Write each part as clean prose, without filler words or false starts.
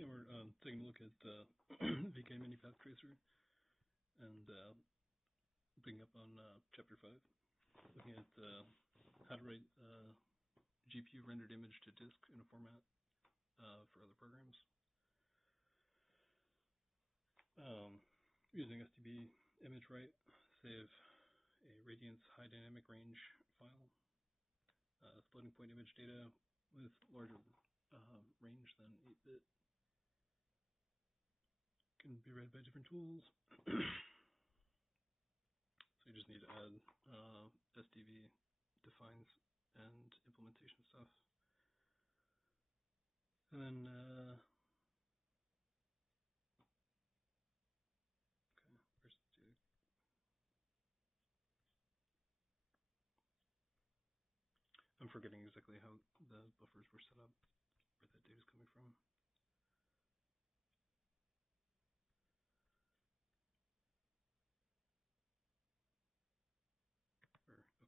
Yeah, we're taking a look at VK Minipath Tracer and picking up on Chapter 5, looking at how to write GPU rendered image to disk in a format for other programs. Using STB image write, save a Radiance high dynamic range file, floating point image data with larger range than 8-bit. Can be read by different tools. So you just need to add STB defines and implementation stuff. And then, okay, where's the data? I'm forgetting exactly how the buffers were set up, where that data is coming from.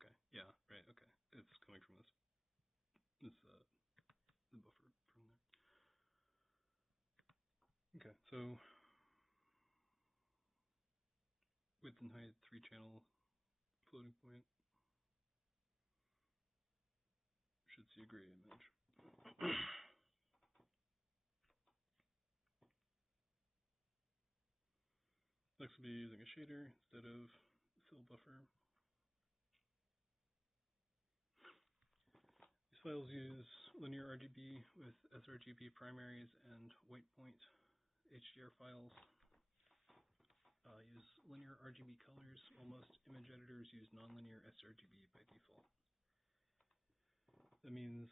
Okay, yeah, right, okay. It's coming from the buffer from there. Okay, so width and height, 3-channel floating point. Should see a gray image. Next we'll be using a shader instead of fill buffer. These files use linear RGB with sRGB primaries and white point HDR files. Use linear RGB colors, while most image editors use nonlinear sRGB by default. That means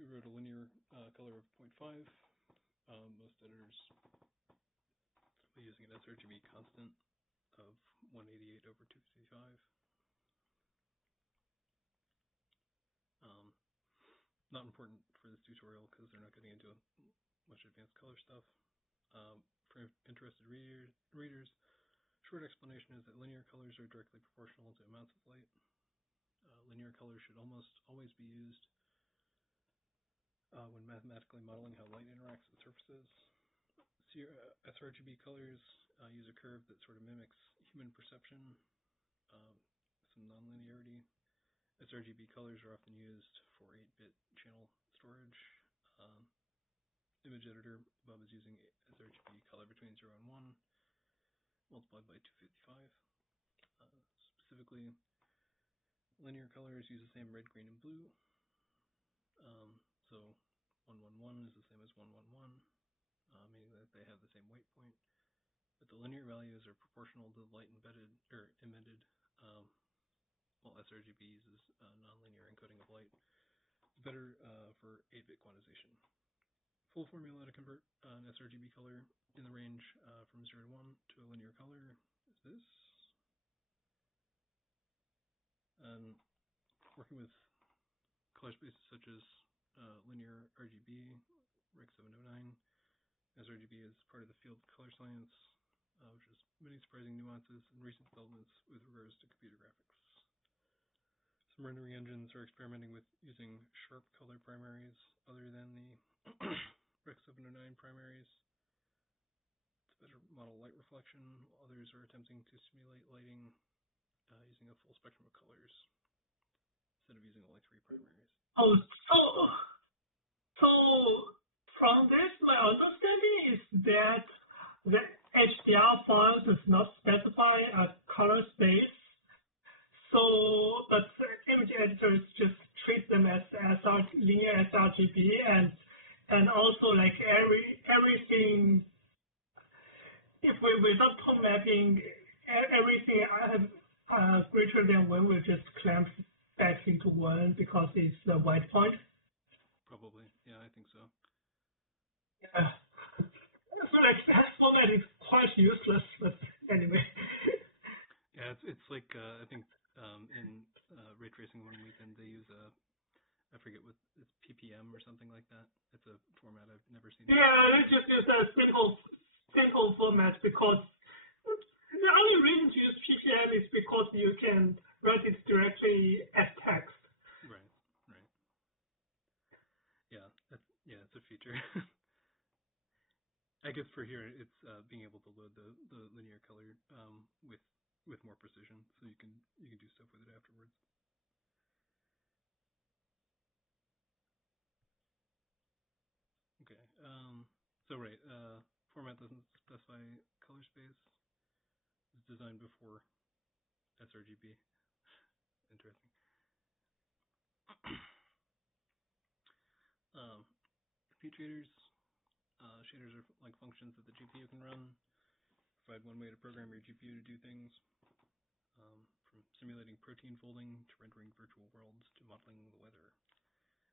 we wrote a linear color of 0.5. Most editors will be using an sRGB constant of 188 over 255. Not important for this tutorial because they're not getting into much advanced color stuff. For interested readers, short explanation is that linear colors are directly proportional to amounts of light. Linear colors should almost always be used when mathematically modeling how light interacts with surfaces. sRGB colors use a curve that sort of mimics human perception, some nonlinearity. sRGB colors are often used for 8-bit channel storage. Image editor above is using sRGB color between 0 and 1 multiplied by 255. Specifically, linear colors use the same red, green, and blue. So 111 is the same as 111, meaning that they have the same white point. But the linear values are proportional to the light embedded or emitted, while sRGB uses nonlinear encoding of light. It's better for 8-bit quantization. Full formula to convert an sRGB color in the range from 0 to 1 to a linear color is this. Working with color spaces such as linear RGB, Rec 709, sRGB is part of the field of color science, which has many surprising nuances and recent developments with regards to computer graphics. Some rendering engines are experimenting with using sharp color primaries other than the Rec 709 primaries to better model light reflection, while others are attempting to simulate lighting using a full spectrum of colors instead of using only 3 primaries. Oh, so from this, my understanding is that the HDR file does not specify a color space, so the image editors just treat them as linear sRGB, and also like everything. If we without tone mapping, everything greater than 1 will just clamp back into 1 because it's the white point. Probably, yeah, I think so. Yeah. So like that format is quite useless, but anyway. Yeah, it's like I think in ray tracing one weekend they use I forget what it's PPM or something like that. It's a format I've never seen. Yeah, they just use a simple format because the only reason to use PPM is because you can write it directly as text. Right. Yeah, it's a feature. guess for here, it's being able to load the linear color with more precision, so you can do stuff with it afterwards. Okay. So right, format doesn't specify color space. It's designed before sRGB. Interesting. Compute shaders. Shaders are like functions that the GPU can run. Provide one way to program your GPU to do things, from simulating protein folding to rendering virtual worlds to modeling the weather.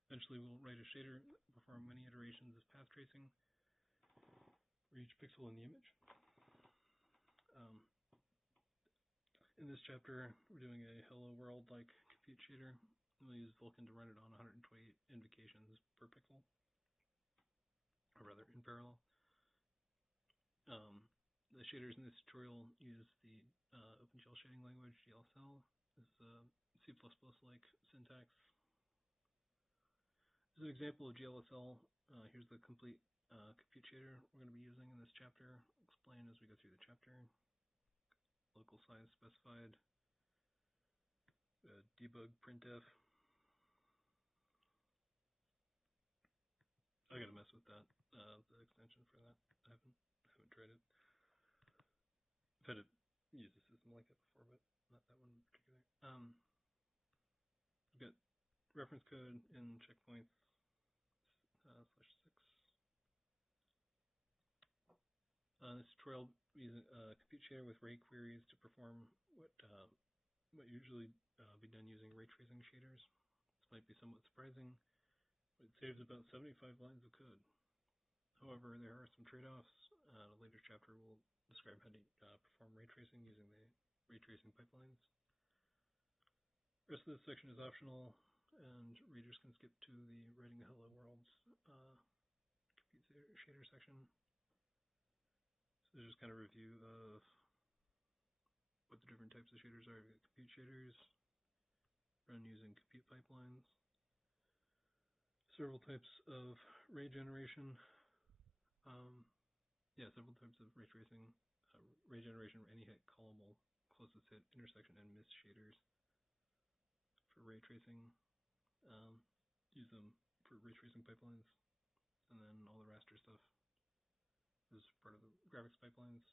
Eventually, we'll write a shader, perform many iterations of path tracing for each pixel in the image. In this chapter, we're doing a hello world-like compute shader. We'll use Vulkan to run it on 128 invocations per pixel, or rather in parallel. The shaders in this tutorial use the OpenGL shading language, GLSL. This is a C++-like syntax. As an example of GLSL, here's the complete compute shader we're going to be using in this chapter. I'll explain as we go through the chapter. Local size specified. Debug printf. I gotta mess with that, the extension for that. I haven't tried it. I've had to use a system like that before, but not that one in particular. I've got reference code in checkpoints /6. This tutorial uses a compute shader with ray queries to perform what usually be done using ray tracing shaders. This might be somewhat surprising, but it saves about 75 lines of code. However, there are some trade-offs. In a later chapter, we'll describe how to perform ray tracing using the ray tracing pipelines. The rest of this section is optional, and readers can skip to the writing a hello worlds compute shader section. So there's just kind of a review of what the different types of shaders are. We've got compute shaders, run using compute pipelines, several types of ray generation, several types of ray tracing, ray generation, any hit, column, closest hit, intersection, and miss shaders for ray tracing. Use them for ray tracing pipelines, and then all the raster stuff is part of the graphics pipelines.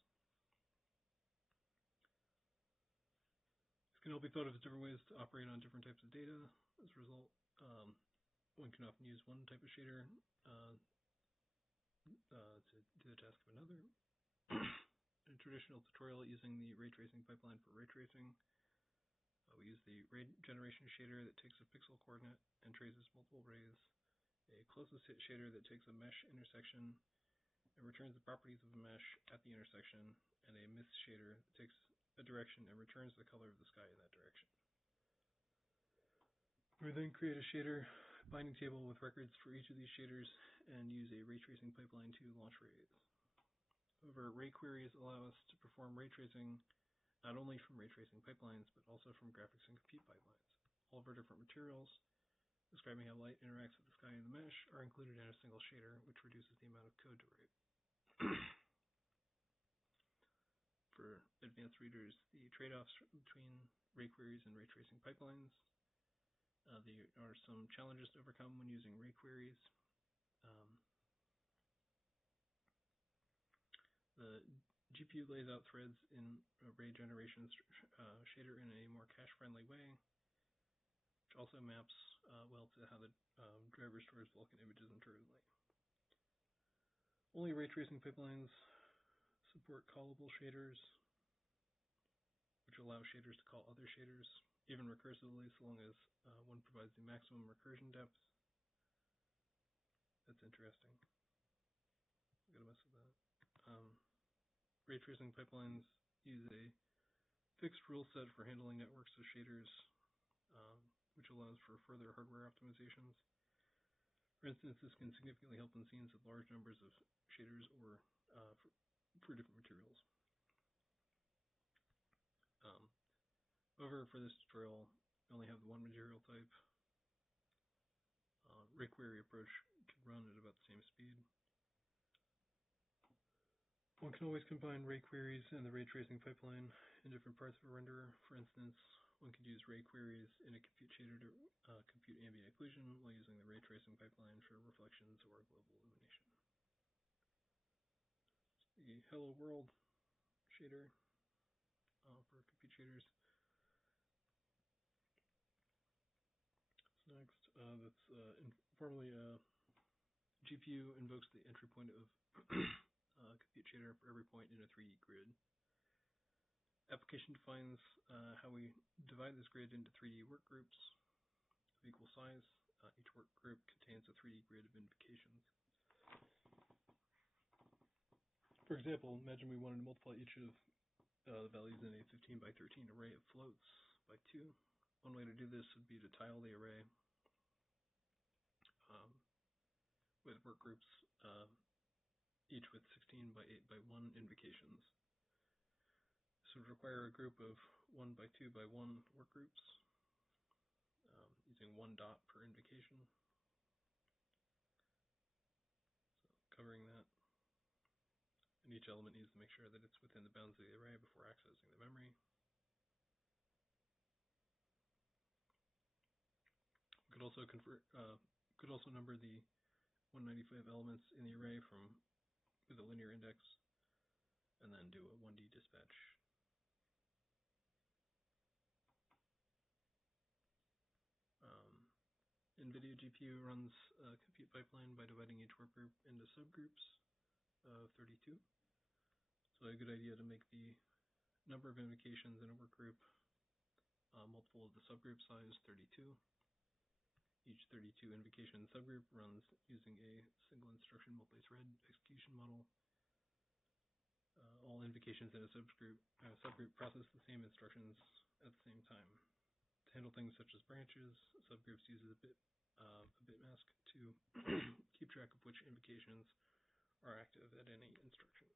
This can all be thought of as different ways to operate on different types of data. As a result, one can often use one type of shader to do the task of another. In a traditional tutorial using the ray tracing pipeline for ray tracing, we use the ray generation shader that takes a pixel coordinate and traces multiple rays, a closest hit shader that takes a mesh intersection and returns the properties of a mesh at the intersection, and a miss shader that takes a direction and returns the color of the sky in that direction. We then create a shader binding table with records for each of these shaders and use a ray tracing pipeline to launch rays. However, ray queries allow us to perform ray tracing not only from ray tracing pipelines, but also from graphics and compute pipelines. All of our different materials describing how light interacts with the sky and the mesh are included in a single shader, which reduces the amount of code to write. For advanced readers, the trade-offs between ray queries and ray tracing pipelines. There are some challenges to overcome when using ray queries. The GPU lays out threads in a ray generation shader in a more cache-friendly way, which also maps well to how the driver stores Vulkan images internally. Only ray tracing pipelines support callable shaders, which allow shaders to call other shaders, even recursively, so long as one provides the maximum recursion depth. That's interesting. I'm gonna mess with that. Ray tracing pipelines use a fixed rule set for handling networks of shaders, which allows for further hardware optimizations. For instance, this can significantly help in scenes with large numbers of shaders or for different materials. However, for this tutorial, we only have one material type. Ray query approach can run at about the same speed. One can always combine ray queries and the ray tracing pipeline in different parts of a renderer. For instance, one could use ray queries in a compute shader to compute ambient occlusion while using the ray tracing pipeline for reflections or global illumination. The Hello World shader for compute shaders. Next, that's informally GPU invokes the entry point of compute shader for every point in a 3D grid. Application defines how we divide this grid into 3D work groups of equal size. Each work group contains a 3D grid of invocations. For example, imagine we wanted to multiply each of the values in a 15 by 13 array of floats by 2. One way to do this would be to tile the array with work groups, each with 16 by 8 by 1 invocations. This would require a group of 1 by 2 by 1 work groups, using 1 dot per invocation. So covering that. And each element needs to make sure that it's within the bounds of the array before accessing the memory. We could also number the 195 elements in the array with a linear index, and then do a 1D dispatch. NVIDIA GPU runs a compute pipeline by dividing each work group into subgroups of 32. So a good idea to make the number of invocations in a work group multiple of the subgroup size 32. Each 32 invocation subgroup runs using a single instruction multi-thread execution model. All invocations in a subgroup process the same instructions at the same time. To handle things such as branches, subgroups uses a bit mask to keep track of which invocations are active at any instruction.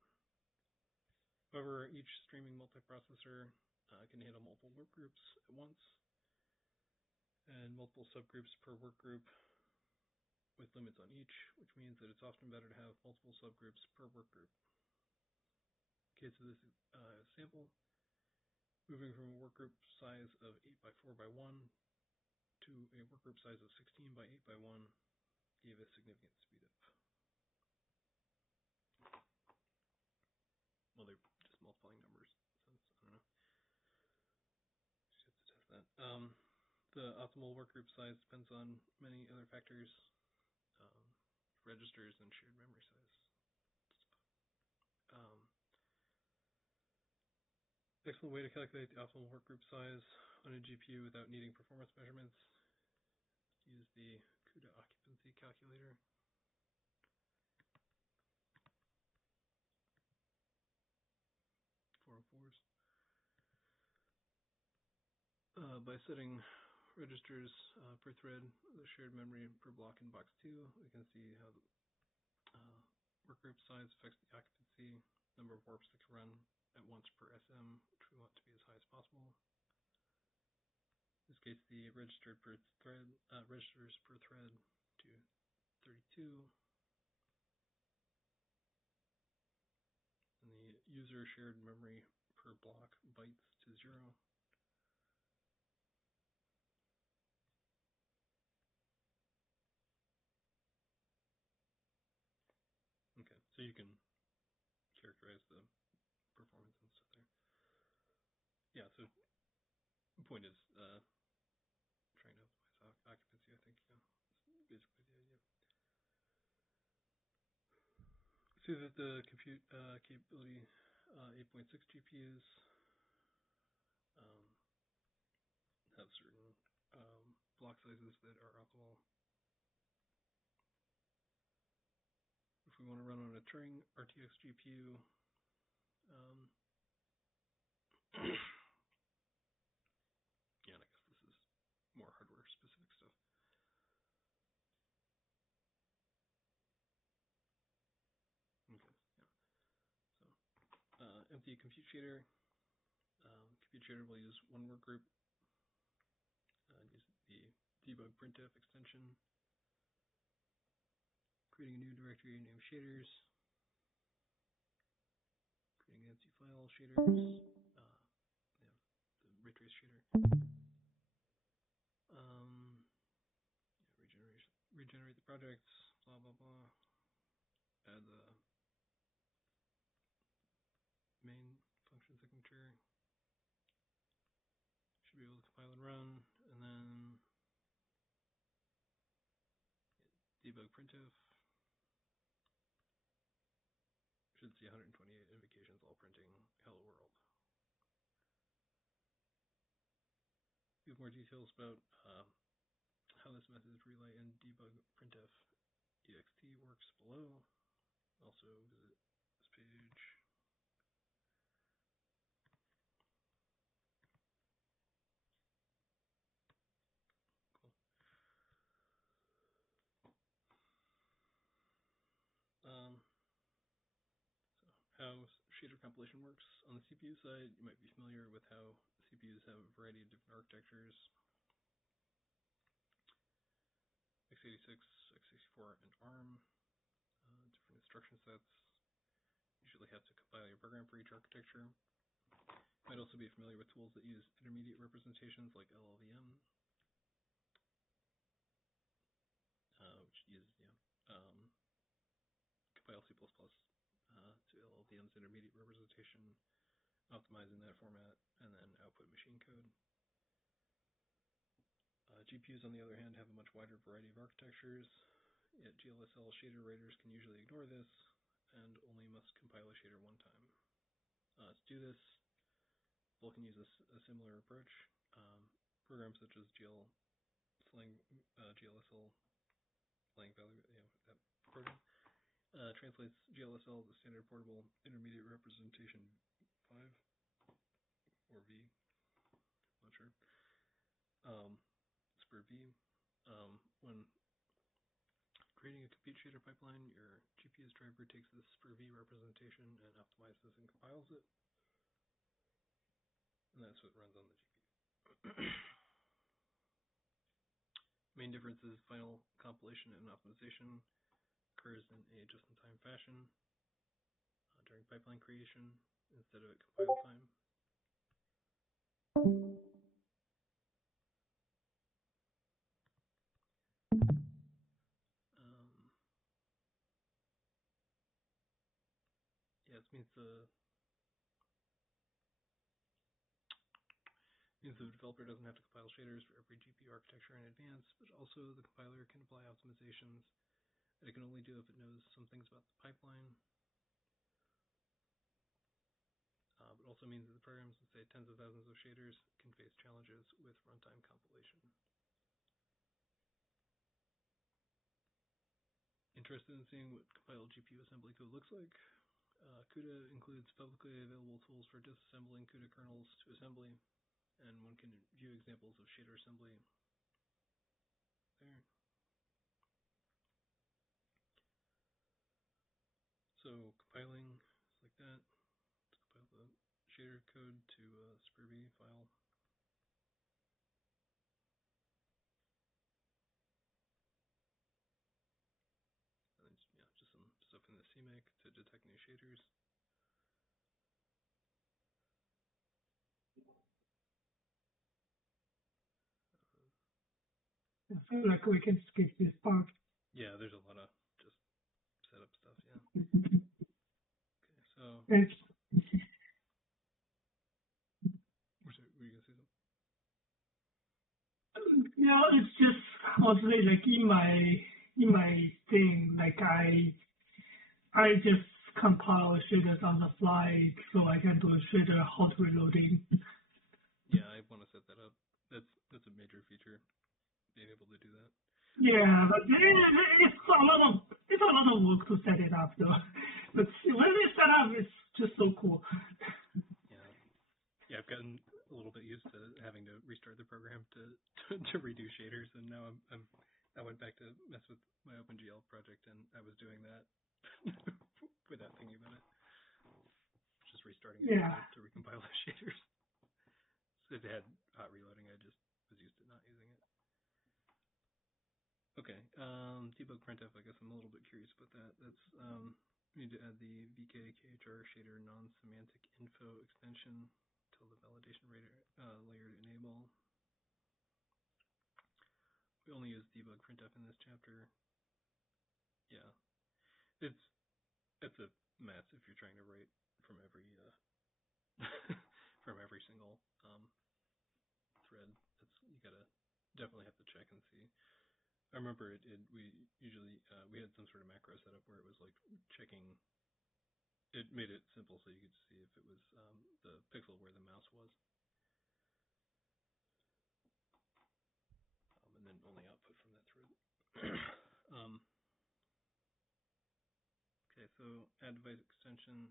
However, each streaming multiprocessor can handle multiple work groups at once, and multiple subgroups per work group with limits on each, which means that it's often better to have multiple subgroups per work group. In case of this sample, moving from a work group size of 8 by 4 by 1 to a work group size of 16 by 8 by 1 gave a significant speed up. Well, they're just multiplying numbers, so I don't know. Just have to test that. The optimal work group size depends on many other factors, registers and shared memory size. Excellent way to calculate the optimal work group size on a GPU without needing performance measurements. Use the CUDA occupancy calculator. By setting registers per thread, the shared memory per block in box 2, we can see how the work group size affects the occupancy, number of warps that can run at once per SM, which we want to be as high as possible. In this case, the registers per thread to 32, and the user shared memory per block bytes to 0. Okay, so you can characterize the performance and stuff there. Yeah, so the point is trying to optimize occupancy, I think. Yeah, that's basically the idea. See that the compute capability 8.6 GPUs have certain block sizes that are optimal. If we want to run on a Turing RTX GPU, yeah, and I guess this is more hardware specific stuff. Okay, yeah. So, empty compute shader. Compute shader will use one work group. Use the debug printf extension. Creating a new directory named shaders. file shaders, the ray trace shader. Regenerate the projects, blah blah blah. Add the main function signature. Should be able to compile and run, and then debug printf. Should see 128 invocations all printing hello world. If you have more details about how this message relay and debug printf ext works below, also visit this page. Cool. So how shader compilation works. On the CPU side, you might be familiar with how CPUs have a variety of different architectures. x86, x64, and ARM, different instruction sets. Usually have to compile your program for each architecture. You might also be familiar with tools that use intermediate representations like LLVM, which use compile C++ to LLVM's intermediate representation, optimizing that format, and then output machine code. GPUs, on the other hand, have a much wider variety of architectures, yet GLSL shader writers can usually ignore this and only must compile a shader one time. To do this, both can use a similar approach. Programs such as GLSL Lang value, that program translates GLSL as a standard portable intermediate representation 5 or V, I'm not sure. SPIR-V. When creating a compute shader pipeline, your GPU's driver takes this SPIR-V representation and optimizes and compiles it, and that's what runs on the GPU. Main difference is final compilation and optimization occurs in a just-in-time fashion during pipeline creation instead of at compile time. This means the developer doesn't have to compile shaders for every GPU architecture in advance, but also the compiler can apply optimizations that it can only do if it knows some things about the pipeline. But also means that the programs with, say, tens of thousands of shaders can face challenges with runtime compilation. Interested in seeing what compiled GPU assembly code looks like? CUDA includes publicly available tools for disassembling CUDA kernels to assembly, and one can view examples of shader assembly there. So compiling is like that. To compile the shader code to a SPIR-V file. And then, just some stuff in the CMake to detect new shaders. I feel like we can skip this part. Yeah, there's a lot of just setup stuff, yeah. Okay, so... Were you going to say something? Yeah, it's just mostly like in my thing, like I just compile shaders on the fly so I can do shader hot reloading. Yeah, I want to set that up. That's a major feature, being able to do that. Yeah, but it's a lot of work to set it up though. But when it's set up, it's just so cool. Yeah, I've gotten a little bit used to having to restart the program to redo shaders, and now I went back to mess with my OpenGL project, and I was doing that without thinking about it. Just restarting it to recompile the shaders. So if it had hot reloading, I just was used to not using it. Okay, debug printf, I guess I'm a little bit curious about that. That's we need to add the VK-KHR shader non-semantic info extension. Tell the validation layer to enable. We only use debug printf in this chapter. Yeah, it's a mess if you're trying to write from every from every single thread. You gotta definitely have to check and see. I remember we usually we had some sort of macro setup where it was like checking. It made it simple so you could see if it was the pixel where the mouse was, and then only output from that thread. Okay, so add device extension,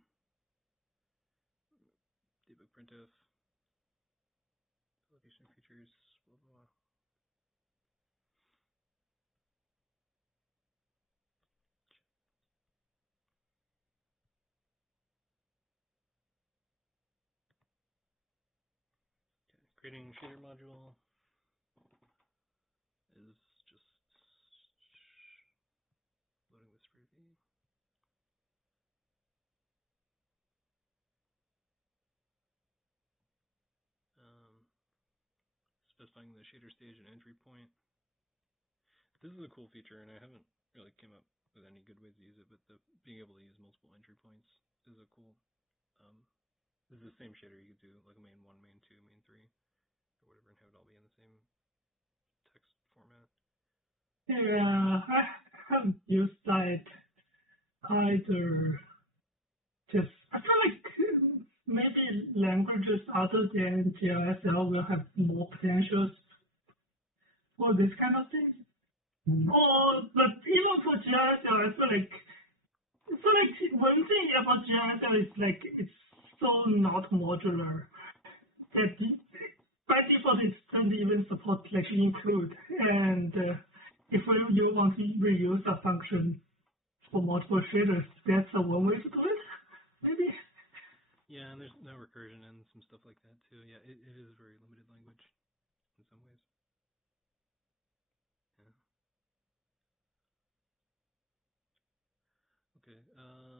debug printf, validation features, blah blah blah. Creating shader module is just loading this preview. Specifying the shader stage and entry point. This is a cool feature, and I haven't really came up with any good ways to use it, but being able to use multiple entry points is a cool. This is the same shader you could do, like a main 1, main 2, main 3, or whatever, and have it all be in the same text format. Yeah, I haven't used that either. I feel like maybe languages other than GLSL will have more potentials for this kind of thing. But even for GLSL, I feel like one thing about GLSL is like it's so not modular that by default it doesn't even support like include. And if we really want to reuse a function for multiple shaders, that's one way to do it, maybe. Yeah, and there's no recursion and some stuff like that too. Yeah, it is a very limited language in some ways. Yeah. Okay.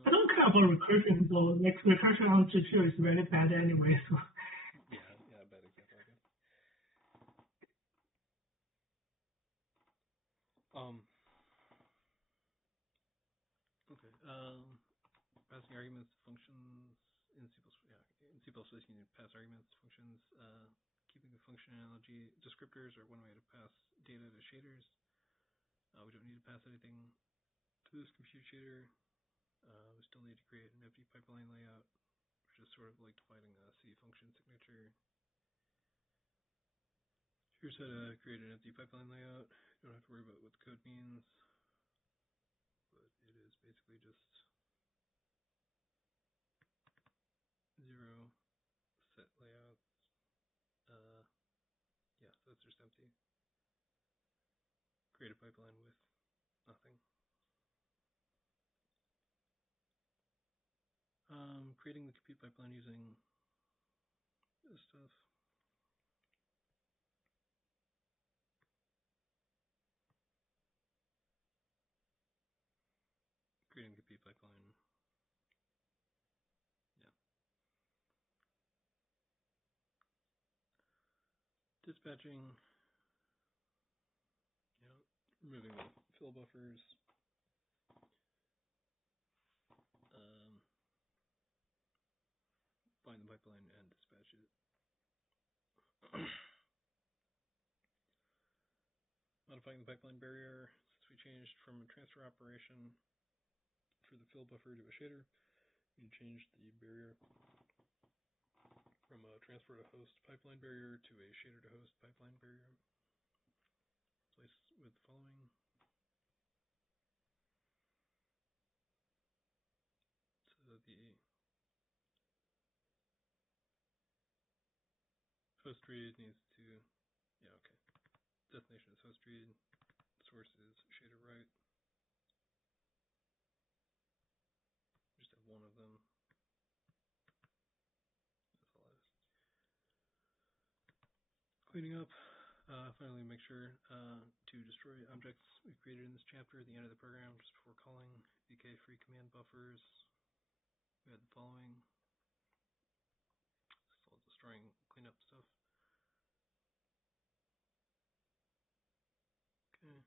I don't care about recursion though. Like recursion on GPU is really bad anyway. So. Yeah, bad example, I guess. Okay. Passing arguments to functions in C++. Yeah, in C++ you need to pass arguments to functions. Keeping the function analogy, descriptors are one way to pass data to shaders. We don't need to pass anything to this compute shader. We still need to create an FD pipeline layout, which is sort of like defining a C function signature. Here's how to create an FD pipeline layout. You don't have to worry about what the code means, but it is basically just 0 set layouts. Yeah, so it's just empty. Create a pipeline with nothing. Creating the compute pipeline using this stuff. Creating the compute pipeline. Yeah. Dispatching. Yeah. Removing the fill buffers. Find the pipeline and dispatch it. Modifying the pipeline barrier. Since we changed from a transfer operation for the fill buffer to a shader, we changed the barrier from a transfer to host pipeline barrier to a shader to host pipeline barrier. Replace with the following. So the host read needs to, yeah, okay. Destination is host read, source is shader write. Just have one of them. That's all it is. Cleaning up. Finally, make sure to destroy objects we created in this chapter at the end of the program just before calling VK free command buffers. We had the following. Still destroying cleanup stuff. Okay.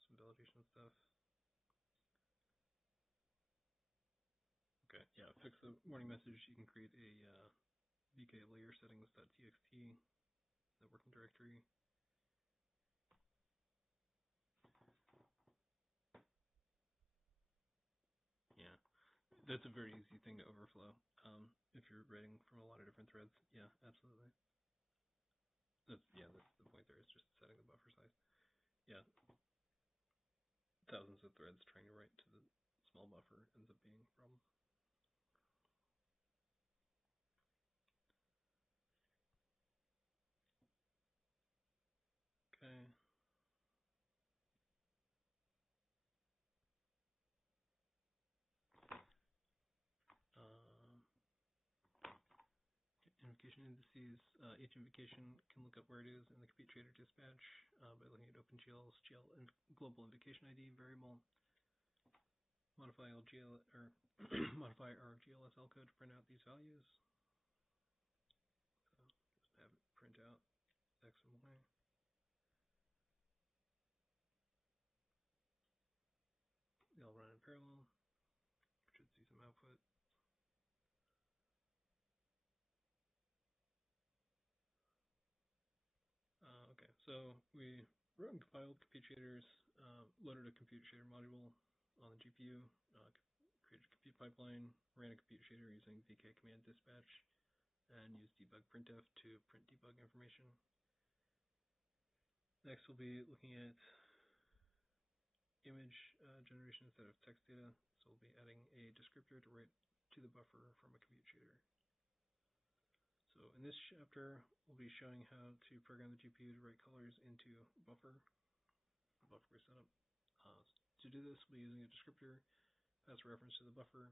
Some validation stuff. Okay, yeah, fix the warning message. You can create a VK layer settings.txt, the working directory. Yeah, that's a very easy thing to overflow. If you're writing from a lot of different threads, yeah, absolutely. That's the point there, is just setting the buffer size. Yeah, thousands of threads trying to write to the small buffer ends up being a problem. Okay. Invocation indices. Each invocation can look up where it is in the compute shader dispatch by looking at OpenGL's global invocation ID variable. Modify LGL or modify our GLSL code to print out these values. So just have it print out X and Y. They all run in parallel. Should see some output. Okay, so we wrote and compiled compute shaders, loaded a compute shader module on the GPU, created a compute pipeline, ran a compute shader using VK command dispatch, and used debug printf to print debug information. Next, we'll be looking at image generation instead of text data. So we'll be adding a descriptor to write to the buffer from a compute shader. So in this chapter, we'll be showing how to program the GPU to write colors into buffer setup. To do this, we'll be using a descriptor as a reference to the buffer.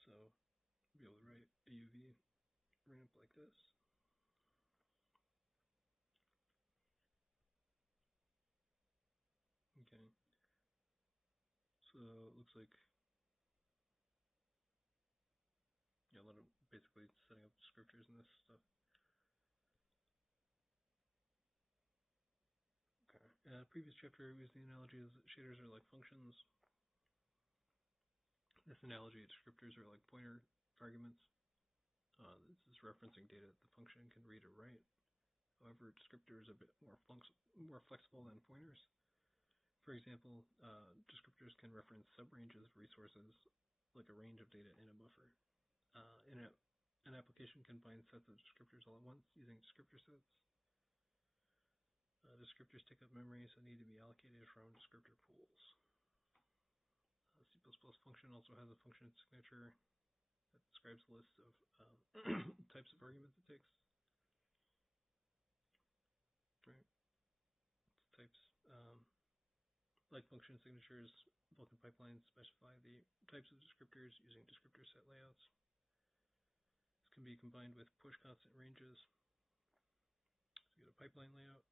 So we'll be able to write a UV ramp like this. Okay. So it looks like a lot of basically setting up descriptors and this stuff. Okay. Previous chapter, we used the analogy as shaders are like functions. This analogy, descriptors are like pointer arguments. This is referencing data that the function can read or write. However, descriptors are a bit more flexible than pointers. For example, descriptors can reference subranges of resources, like a range of data in a buffer. An application can bind sets of descriptors all at once using descriptor sets. Descriptors take up memory, so need to be allocated from descriptor pools. C++ function also has a function signature that describes a list of types of arguments it takes. Right. Types. Like function signatures, Vulkan pipelines specify the types of descriptors using descriptor set layouts. This can be combined with push constant ranges. So you get a pipeline layout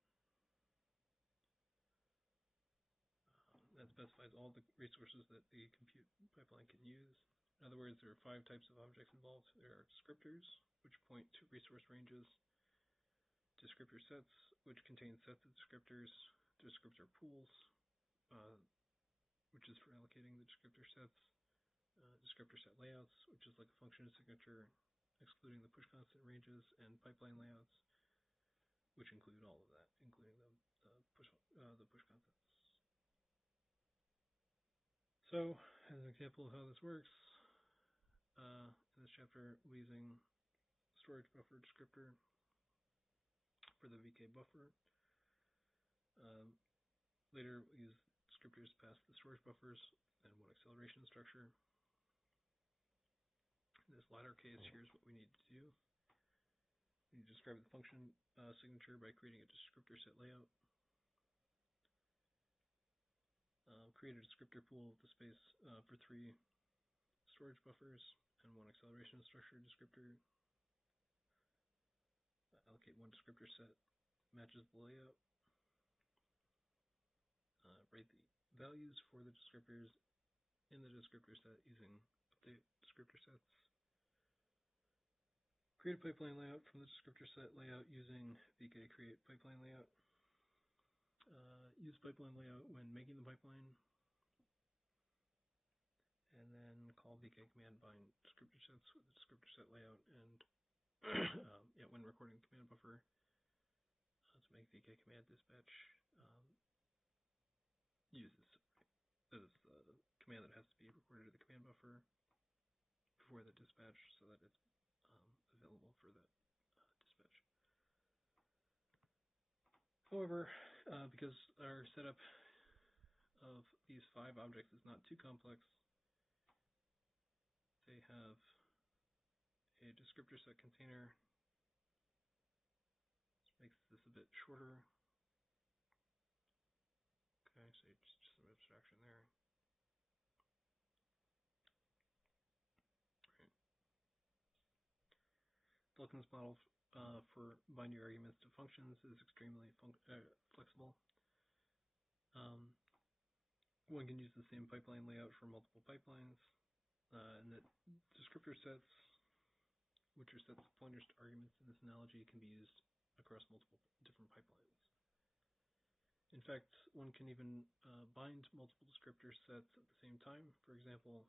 that specifies all the resources that the compute pipeline can use. In other words, there are 5 types of objects involved. There are descriptors, which point to resource ranges, descriptor sets, which contain sets of descriptors, descriptor pools, which is for allocating the descriptor sets, descriptor set layouts, which is like a function signature excluding the push constant ranges, and pipeline layouts, which include all of that, including the push constants. So, as an example of how this works, in this chapter, we're using storage buffer descriptor for the VK buffer. Later, we use descriptors past the storage buffers and one acceleration structure. In this latter case, here's what we need to do. We need to describe the function signature by creating a descriptor set layout. Create a descriptor pool with the space for 3 storage buffers, and one acceleration structure descriptor. Allocate one descriptor set, matches the layout. Write the values for the descriptors in the descriptor set using update descriptor sets. Create a pipeline layout from the descriptor set layout using VK create pipeline layout. Use pipeline layout when making the pipeline. And then call VK command bind descriptor sets with the descriptor set layout and when recording the command buffer to make VK command dispatch. Use this command that has to be recorded to the command buffer before the dispatch so that it's available for that dispatch. However, because our setup of these 5 objects is not too complex, they have a descriptor set container, which makes this a bit shorter. Okay, so just some abstraction there. Right. Dulkin's model for binary arguments to functions is extremely flexible. One can use the same pipeline layout for multiple pipelines, and that descriptor sets, which are sets of pointers to arguments in this analogy, can be used across multiple different pipelines. In fact, one can even bind multiple descriptor sets at the same time. For example,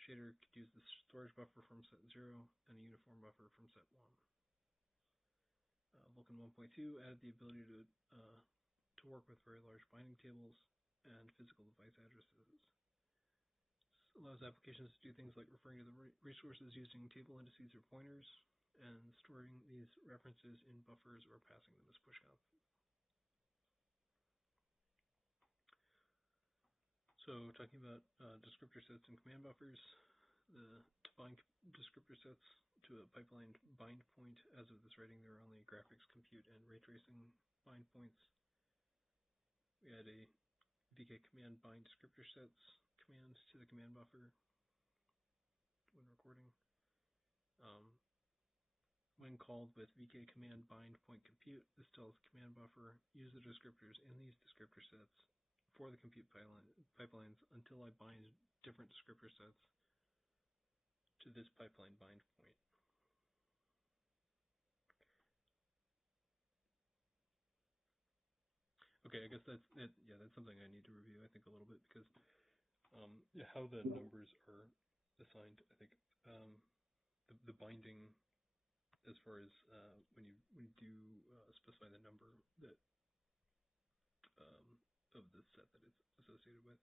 Shader could use the storage buffer from set 0 and a uniform buffer from set 1. Vulkan 1.2 added the ability to work with very large binding tables and physical device addresses. This allows applications to do things like referring to the resources using table indices or pointers and storing these references in buffers or passing them as pushconf. So talking about descriptor sets and command buffers, to bind descriptor sets to a pipeline bind point, as of this writing, there are only graphics, compute, and ray tracing bind points. We add a VK command bind descriptor sets command to the command buffer when recording. When called with VK command bind point compute, this tells the command buffer, use the descriptors in these descriptor sets for the compute pipelines until I bind different descriptor sets to this pipeline bind point. Okay, I guess that's something I need to review, I think, a little bit, because how the numbers are assigned, I think the binding, as far as when you do specify the number that of the set that it's associated with.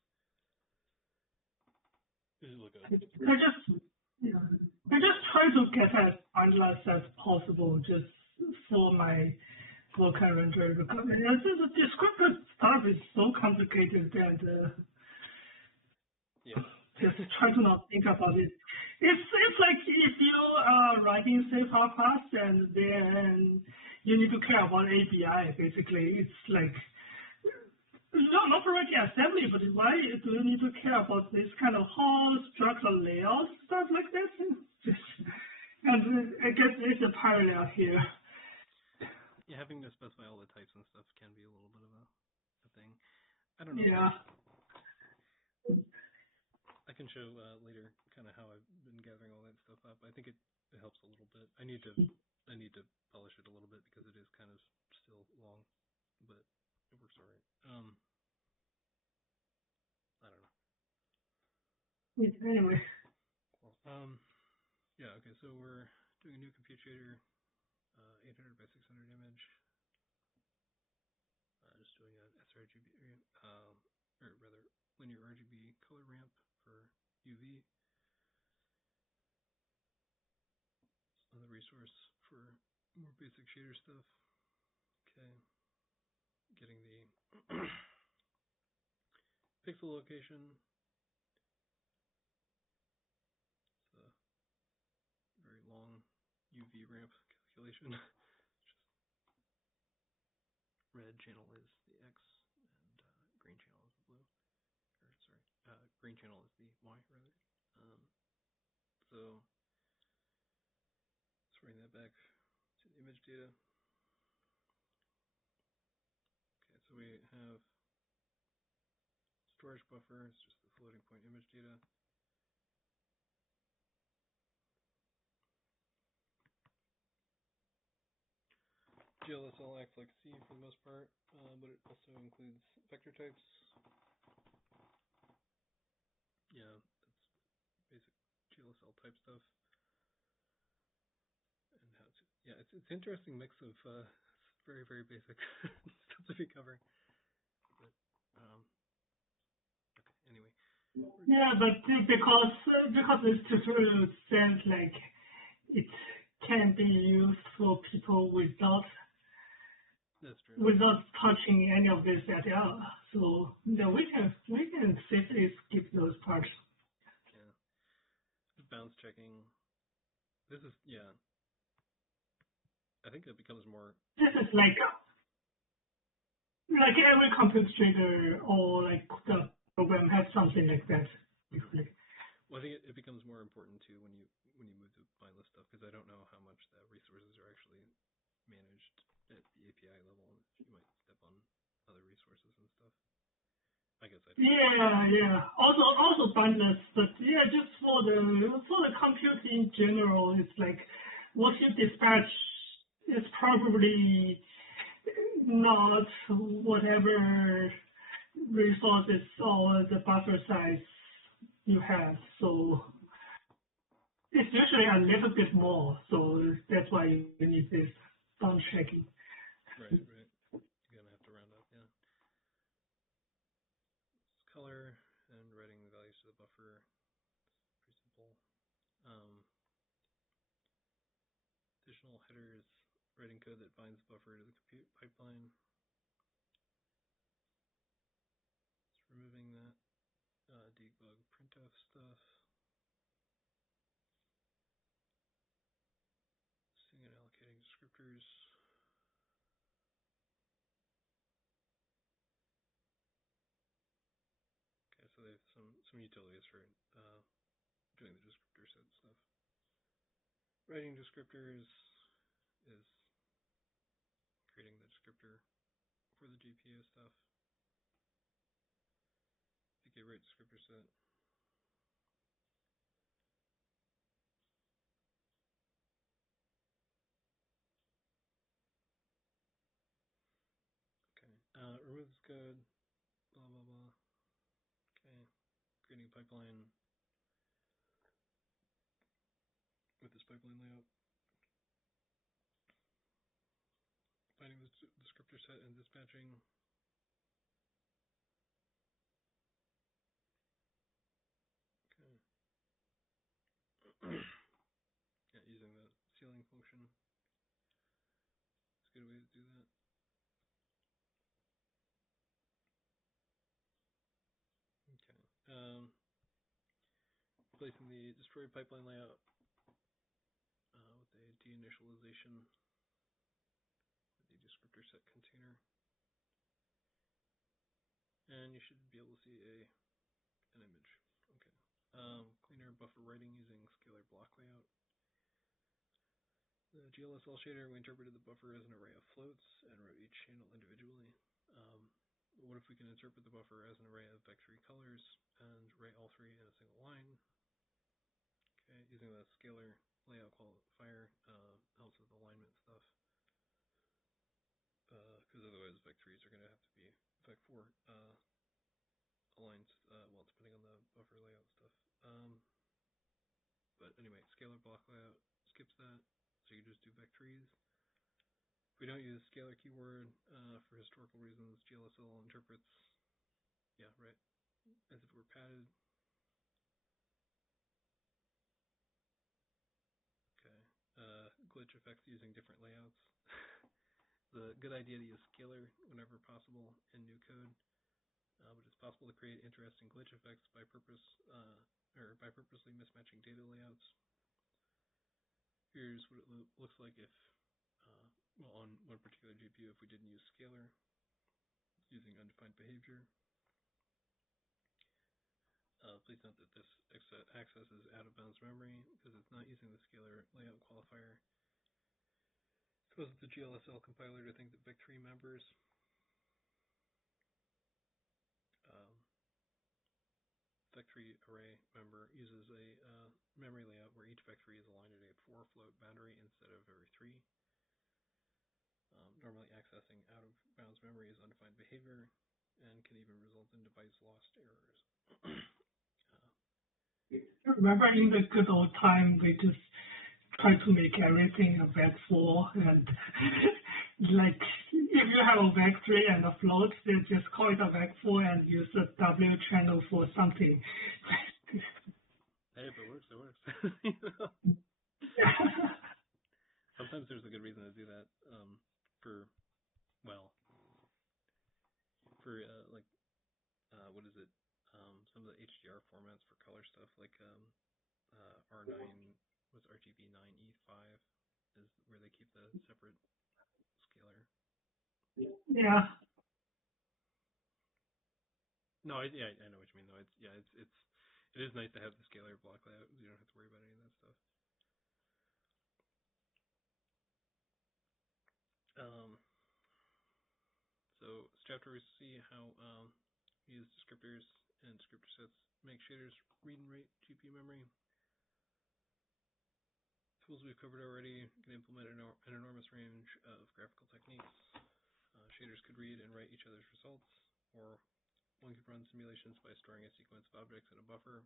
I just try to get as bindless as possible just for my Vulkan render. The descriptor stuff is so complicated and just try to not think about it. It's like if you are writing C++ and then you need to care about ABI, basically. It's like, not writing assembly, but why do you need to care about this kind of whole structural layout, stuff like that? And I guess there's a parallel here. Yeah, having to specify all the types and stuff can be a little bit of a thing. I don't know. Yeah. I can show later kind of how I've been gathering all that stuff up. I think it helps a little bit. I need to polish it a little bit because it is kind of still long, but it works all right. I don't know. Anyway. Cool. Yeah. Okay. So we're doing a new compute shader, 800 by 600 image. Just doing an sRGB, or rather linear RGB color ramp for UV. On the resource for more basic shader stuff. Okay. Getting the pixel location. It's a very long UV ramp calculation. Red channel is the X and green channel is the blue. Or sorry, green channel is the Y rather. So let's bring that back to the image data. Okay, so we have storage buffer, it's just the floating point image data. GLSL acts like C for the most part, but it also includes vector types. Yeah, that's basic GLSL type stuff. And how to, yeah, it's an interesting mix of very, very basic stuff to be covering. But, okay, anyway. Yeah, but because this tutorial says like it can be used for people without touching any of this at all. So yeah, we can safely skip those parts. Yeah. Bounce checking. This is I think it becomes more. This is like every computer shader or like the program has something like that. Usually. Well, I think it becomes more important too when you move to mindless stuff, because I don't know how much the resources are actually managed at the API level. You might step on other resources and stuff. I guess I don't. Yeah. Also mindless, but yeah, just for the compute in general, it's like what you dispatch is probably not whatever resources or the buffer size you have. So it's usually a little bit more. So that's why you need this bound checking. Right. You're gonna have to round up, yeah. Color and writing the values to the buffer. It's pretty simple. Additional headers, writing code that binds the buffer to the compute pipeline. Just removing that debug printf stuff. Setting and allocating descriptors. Okay, so they have some utilities for doing the descriptor set stuff. Writing descriptors is creating the descriptor for the GPU stuff. Okay, write descriptor set. Okay, remove this code, blah, blah, blah. Okay, creating a pipeline with this pipeline layout. Finding the descriptor set and dispatching. Okay. Yeah, using the ceiling function. It's a good way to do that. Okay. Replacing the destroy pipeline layout with a deinitialization with the descriptor set container. And you should be able to see an image. Okay. Cleaner buffer writing using scalar block layout. The GLSL shader, we interpreted the buffer as an array of floats and wrote each channel individually. What if we can interpret the buffer as an array of vectory colors and write all three in a single line? Okay, using the scalar layout qualifier helps with alignment stuff. Because otherwise vec3s are going to have to be vec4 aligned, well, depending on the buffer layout stuff. But anyway, scalar block layout skips that, so you just do vec3s. If we don't use scalar keyword for historical reasons, GLSL interprets, right, as if it were padded. Okay, glitch effects using different layouts. The good idea to use scalar whenever possible in new code, but it's possible to create interesting glitch effects by purposely mismatching data layouts. Here's what it looks like if, on one particular GPU, if we didn't use scalar using undefined behavior. Please note that this access is out of bounds memory because it's not using the scalar layout qualifier. It causes the GLSL compiler to think that vec3 members vec3 array member uses a memory layout where each vec3 is aligned at a 4 float boundary instead of every 3. Normally accessing out of bounds memory is undefined behavior and can even result in device lost errors. Remember in the good old time, we just tried to make everything a vec4, and like if you have a vec3 and a float, they just call it a vec4 and use a W channel for something. Hey, if it works, it works. Sometimes there's a good reason to do that. What is it? Some of the HDR formats for color stuff, like R9 was RGB 9E5, is where they keep the separate scalar. Yeah. No, I know what you mean though. It is nice to have the scalar block layout. You don't have to worry about any of that stuff. So this chapter we see how use descriptors and descriptor sets make shaders read and write GPU memory. Tools we've covered already can implement an enormous range of graphical techniques. Shaders could read and write each other's results, or one could run simulations by storing a sequence of objects in a buffer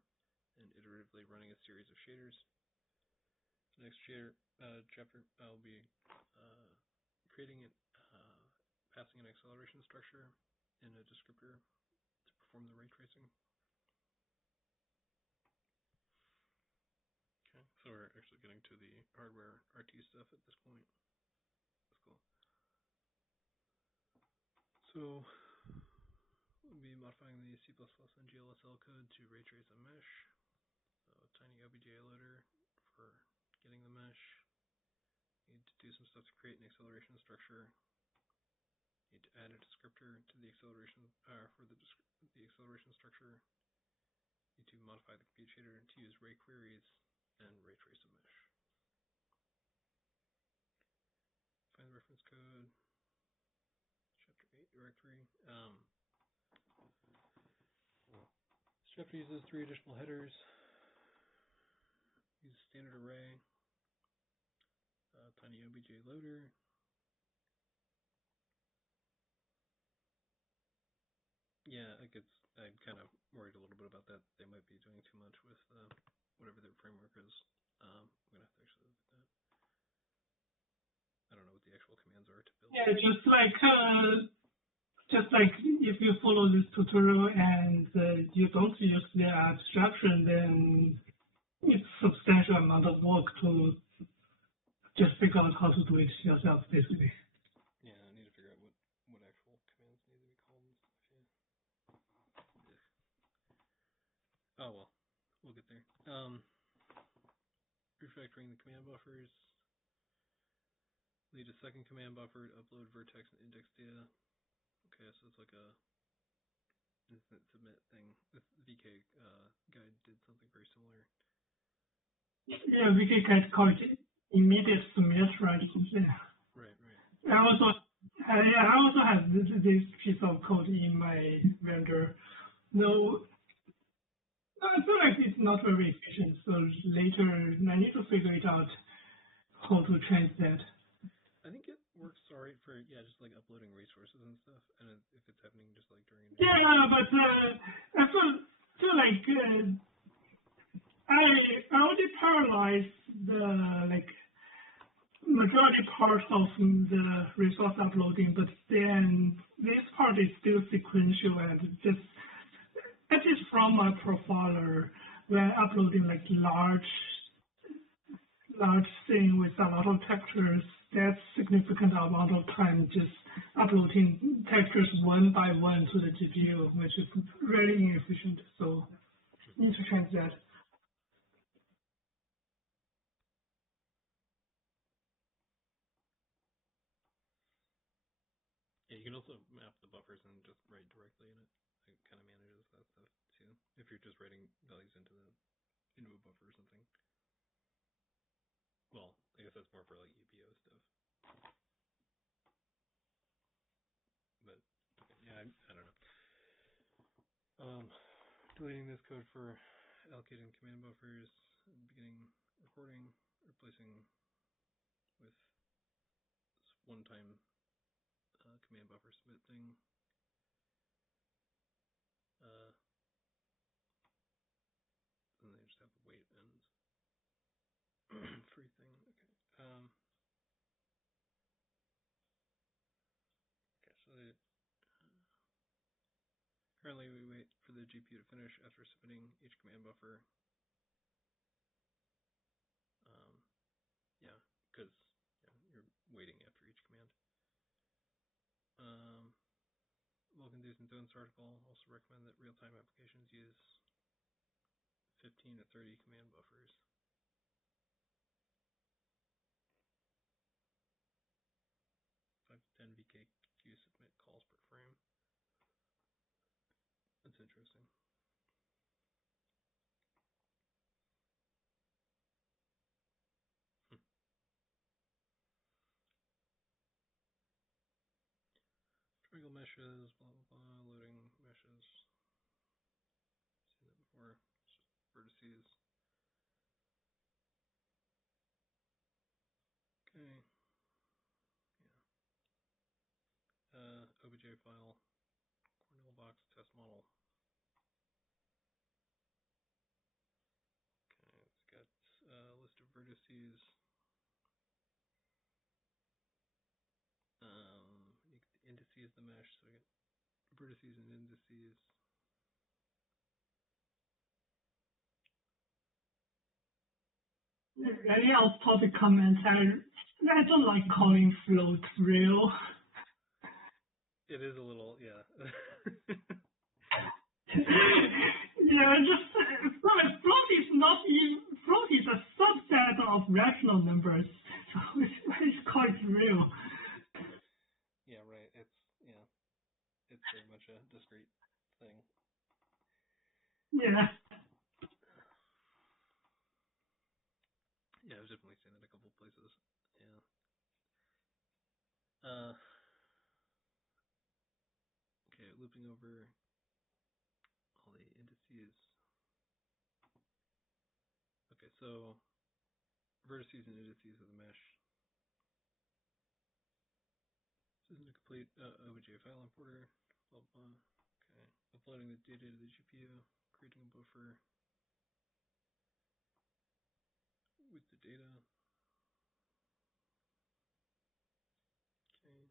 and iteratively running a series of shaders. The next chapter will be creating it, passing an acceleration structure in a descriptor to perform the ray tracing. Okay, so we're actually getting to the hardware RT stuff at this point. That's cool. So we'll be modifying the C++ and GLSL code to ray trace a mesh. So tiny OBJ loader for getting the mesh. Need to do some stuff to create an acceleration structure. Need to add a descriptor to the acceleration for the acceleration structure. Need to modify the compute shader to use ray queries and ray trace a mesh. Find the reference code. Chapter 8 directory. This chapter uses 3 additional headers. Use standard array. Tiny OBJ loader. Yeah, I'm kind of worried a little bit about that. They might be doing too much with whatever their framework is. I'm going to have to actually look at that. I don't know what the actual commands are to build. Yeah, just like if you follow this tutorial and you don't use the abstraction, then it's substantial amount of work to just figure out how to do it yourself, basically. Yeah, I need to figure out what actual commands need to be called and stuff. Yeah. Oh well, we'll get there. Refactoring the command buffers. Lead a second command buffer to upload vertex and index data. Okay, so it's like a instant submit thing. This VK guide did something very similar. Yeah, VK guide called it immediate submit, right? Right. I also have this piece of code in my vendor. No, I feel like it's not very efficient. So later, I need to figure it out how to change that. I think it works alright for just like uploading resources and stuff, and if it's happening just like during. Yeah, but I feel like I already parallelized the majority part of the resource uploading, but then this part is still sequential and just at least from my profiler when uploading like large thing with a lot of textures, that's significant amount of time just uploading textures one by one to the GPU, which is really inefficient. So need to change that. Yeah, you can also map the buffers and just write directly in it. It kind of manages that stuff too. If you're just writing into a buffer or something. Well, I guess that's more for like UPO stuff. But okay, yeah, I don't know. Deleting this code for allocating command buffers, beginning recording, replacing with this one-time command buffer submit thing. And they just have the wait and free thing. Okay. Okay. So currently we wait for the GPU to finish after submitting each command buffer. Yeah, because you're waiting after each command. Logan Duson's article also recommend that real-time applications use 15 to 30 command buffers. 5 to 10 VKQ submit calls per frame. That's interesting. Triangle meshes, blah blah blah, loading meshes. Seen that before. It's just vertices. Okay. Yeah. OBJ file, Cornell box test model. Okay, it's got a list of vertices. You get the indices, the mesh, so I get vertices and indices. Any off-topic comments? I don't like calling floats real. It is a little, yeah. Yeah, just float is not even float is a subset of rational numbers. So it's quite real. Yeah, right. It's very much a discrete thing. Yeah. Yeah, I've definitely seen it a couple places. Yeah. Okay, looping over all the indices. Okay, so vertices and indices of the mesh. This isn't a complete OBJ file importer. Blah blah. Okay, uploading the data to the GPU, creating a buffer with the data. Okay.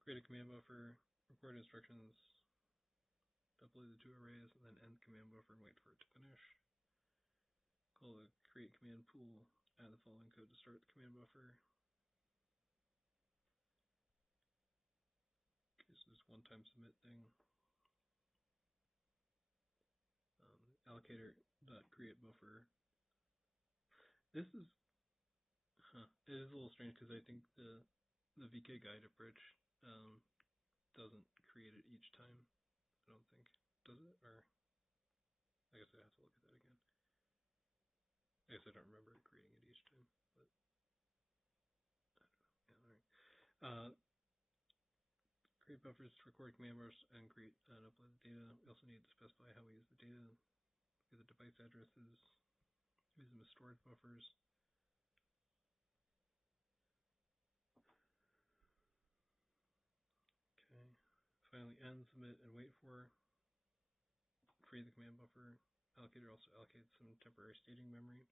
Create a command buffer, record instructions, upload the two arrays, and then end the command buffer and wait for it to finish. Call the create command pool, add the following code to start the command buffer. Okay, so this one-time submit thing. Allocator.create buffer. This is, it is a little strange because I think the VK guide approach doesn't create it each time. I don't think. Does it? Or I guess I have to look at that again. I guess I don't remember it creating it each time, but I don't know. Yeah, all right. Create buffers to record command buffers and create and upload the data. We also need to specify how we use the data. Get the device addresses. Use them as storage buffers. Okay. Finally, end, submit, and wait for. Free the command buffer. Allocator also allocates some temporary staging memory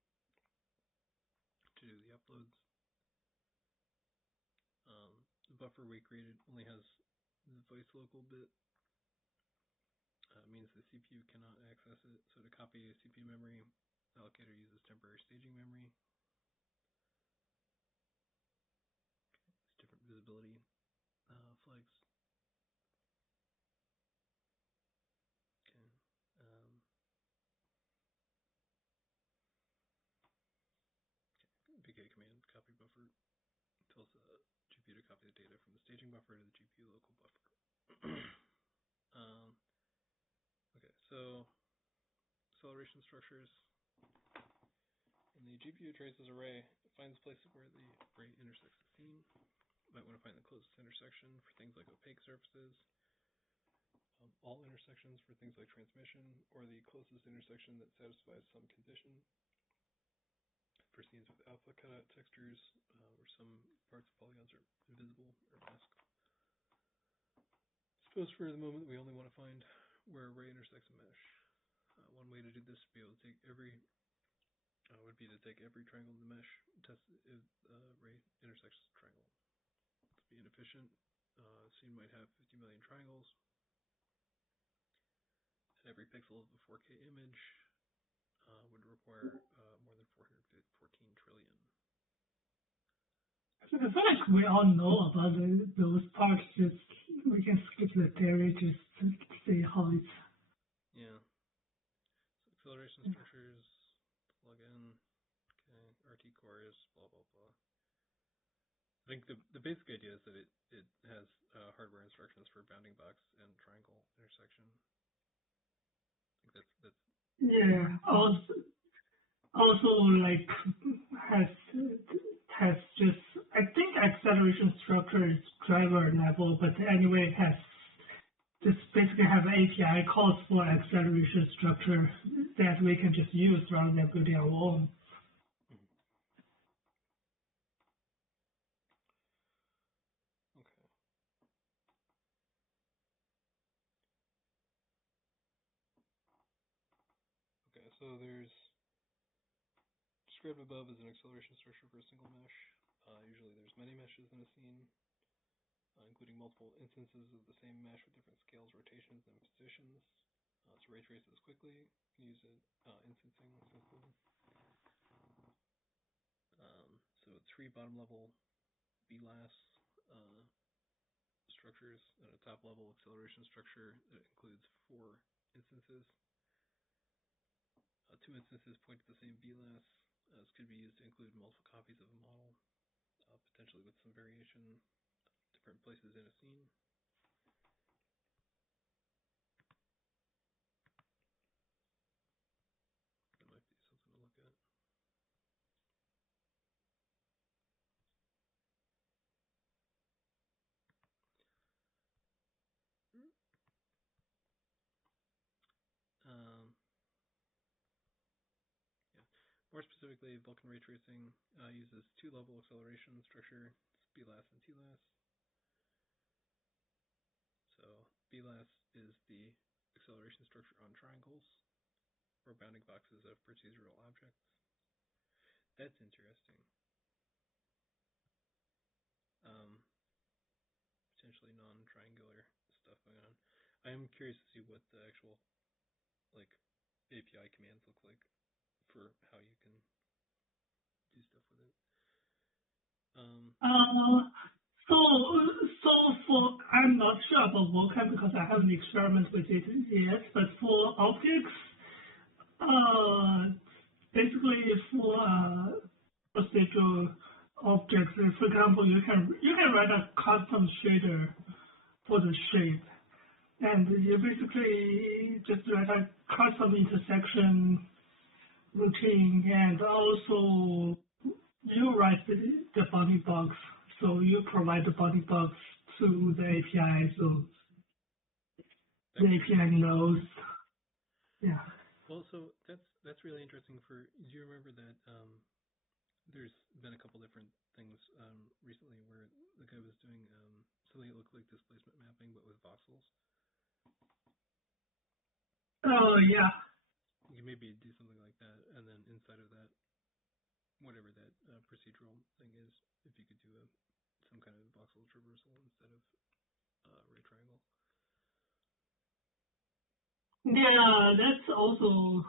to do the uploads. The buffer we created only has the device local bit. Means the CPU cannot access it. So to copy CPU memory, the allocator uses temporary staging memory. Okay. It's different visibility flags. Okay. VK command copy buffer tells the GPU to copy the data from the staging buffer to the GPU local buffer. Okay, so acceleration structures. And the GPU traces array finds places where the array intersects the scene. You might want to find the closest intersection for things like opaque surfaces, all intersections for things like transmission, or the closest intersection that satisfies some condition. For scenes with alpha cutout textures, where some parts of polygons are invisible or masked. Suppose for the moment we only want to find where array intersects a mesh. One way to do this would be able to take every triangle in the mesh, test if array intersects the triangle. To be inefficient, a scene might have 50 million triangles, and every pixel of a 4K image would require more than 414 trillion. I feel like we all know about those parts. Just we can skip the theory, just to see how it's. Yeah. So acceleration structures, plug in. Okay. RT core is blah blah blah. I think the basic idea is that it has hardware instructions for bounding box and triangle intersection. I think that's. Yeah. Also, like has just, I think acceleration structure is driver level, but anyway, it has just basically have API calls for acceleration structure that we can just use rather than building our own. Okay. Okay, so there's described above as an acceleration structure for a single mesh. Usually there's many meshes in a scene, including multiple instances of the same mesh with different scales, rotations, and positions. So ray traces quickly. You can use it instancing system. So 3 bottom level BLAS structures and a top level acceleration structure that includes 4 instances. 2 instances point to the same BLAS. This could be used to include multiple copies of a model, potentially with some variation, different places in a scene. That might be something to look at. More specifically, Vulkan ray tracing uses 2-level acceleration structure, BLAS and TLAS. So BLAS is the acceleration structure on triangles or bounding boxes of procedural objects. That's interesting. Potentially non-triangular stuff going on. I am curious to see what the actual API commands look like for how you can do stuff with it. So I'm not sure about Vulkan because I haven't experimented with it yet, but for optics, basically for procedural objects, for example, you can write a custom shader for the shape, and you basically just write a custom intersection routine, and also you write the bounding box, so you provide the bounding box to the API, so the API knows. Yeah. Well, so that's really interesting. Do you remember that there's been a couple different things recently where the guy was doing something that looked like displacement mapping, but with voxels? Oh, yeah. You can maybe do something like that, and then inside of that, whatever that procedural thing is, if you could do some kind of voxel traversal instead of ray triangle. Yeah, that's also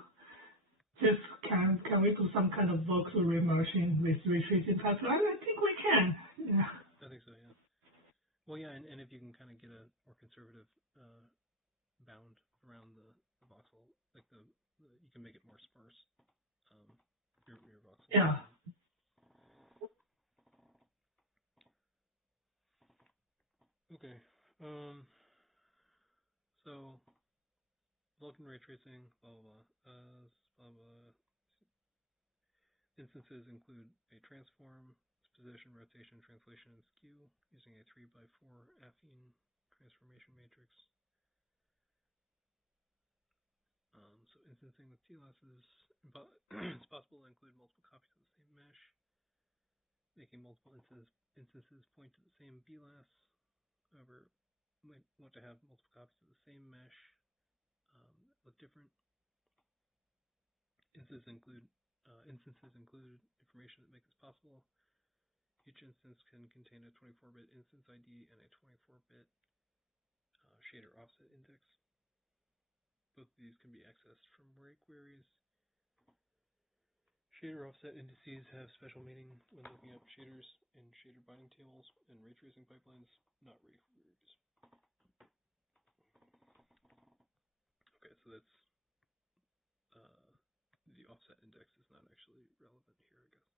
just can we do some kind of voxel remerging with ray tracing pipeline? I think we can. Yeah. I think so, yeah. Well, yeah, and if you can kind of get a more conservative bound around the voxel, like you can make it more sparse. Your voxel. Yeah. Okay. So Vulkan ray tracing, blah, blah, blah, blah, blah. Instances include a transform, position, rotation, translation, and skew using a 3x4 affine transformation matrix. So instancing with TLAS it's possible to include multiple copies of the same mesh, making multiple instances point to the same BLAS. However, you might want to have multiple copies of the same mesh with different instances include information that make this possible. Each instance can contain a 24-bit instance ID and a 24-bit shader offset index. Both of these can be accessed from ray queries. Shader offset indices have special meaning when looking up shaders in shader binding tables and ray tracing pipelines, not ray queries. Okay, so that's the offset index is not actually relevant here, I guess.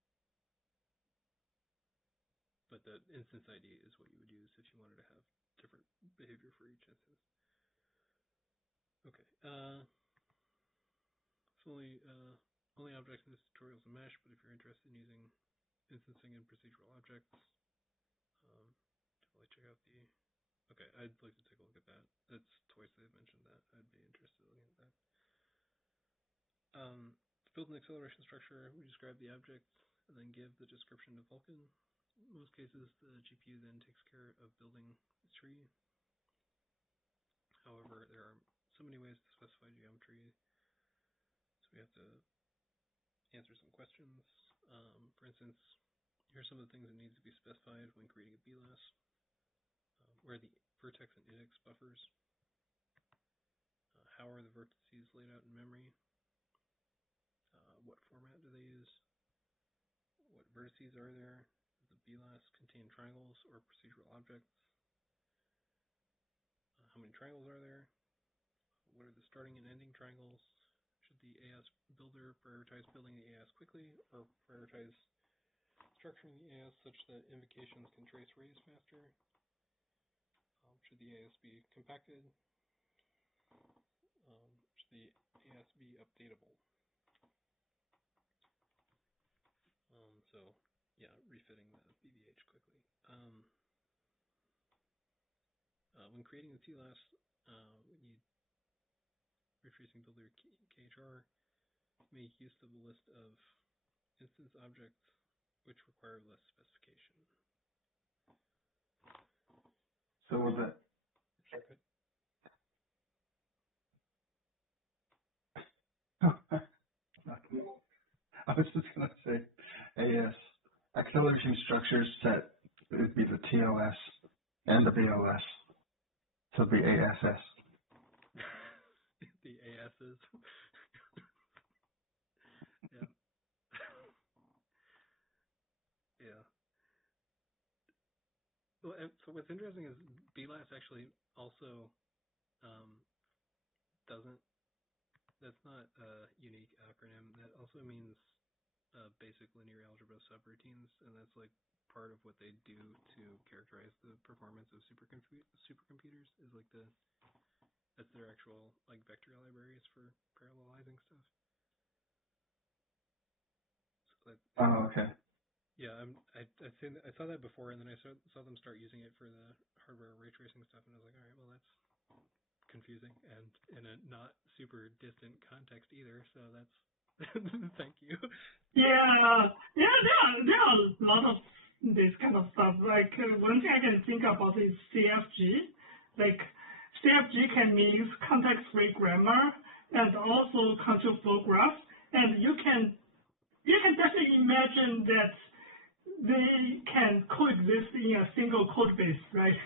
But the instance ID is what you would use if you wanted to have different behavior for each instance. Okay. So only objects in this tutorial is a mesh, but if you're interested in using instancing and procedural objects, definitely check out the. Okay, I'd like to take a look at that. That's twice they've mentioned that. I'd be interested in looking at that. To build an acceleration structure, we describe the object and then give the description to Vulkan. In most cases, the GPU then takes care of building the tree. However, there are so many ways to specify geometry, so we have to answer some questions. For instance, here are some of the things that need to be specified when creating a BLAS. Where are the vertex and index buffers? How are the vertices laid out in memory? What format do they use? What vertices are there? Does the BLAS contain triangles or procedural objects? How many triangles are there? What are the starting and ending triangles? Should the AS builder prioritize building the AS quickly or prioritize structuring the AS such that invocations can trace rays faster? Should the AS be compacted? Should the AS be updatable? So, yeah, refitting the BVH quickly. When creating the TLAS, we need ray tracing builder KHR. Make use of a list of instance objects which require less specification. So was that? Shortcut. I was just going to say AS. Acceleration structures set would be the TLS and the BLS. So the ASS. The ASs. Yeah. Yeah. Well, so what's interesting is BLAS actually also doesn't. That's not a unique acronym. That also means basic linear algebra subroutines, and that's like part of what they do to characterize the performance of supercomputers. Is like that's their actual like vector libraries for parallelizing stuff. So okay. Yeah, I saw that before, and then I saw them start using it for the hardware ray tracing stuff, and I was like, all right, well that's confusing and in a not super distant context either. So that's thank you. Yeah, there are a lot of this kind of stuff. Like one thing I can think about is CFG. Like CFG can mean context-free grammar and also control flow graph, and you can definitely imagine that they can coexist in a single code base, right?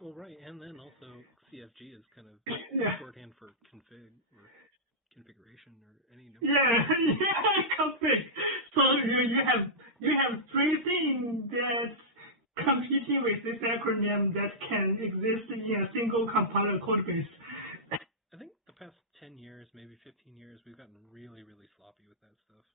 Well, right, and then also CFG is kind of shorthand for config or configuration or any number. Yeah, config. So you have three things that competing with this acronym that can exist in a single compiler code base. I think the past 10 years, maybe 15 years, we've gotten really, really sloppy with that stuff.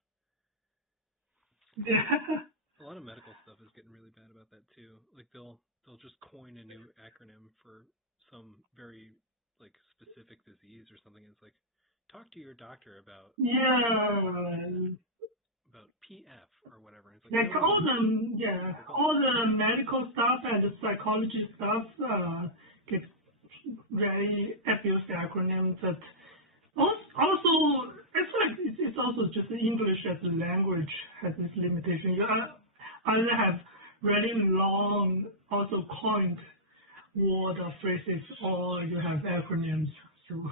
Yeah. A lot of medical stuff is getting really bad about that too. Like they'll just coin a new acronym for some very like specific disease or something. It's like, talk to your doctor about Yeah. PF or whatever. It's like, Like no, all the medical stuff and the psychology stuff gets very abuse acronyms. But also, it's like it's also just English as a language has this limitation. You either have really long, also coined word or phrases, or you have acronyms. So.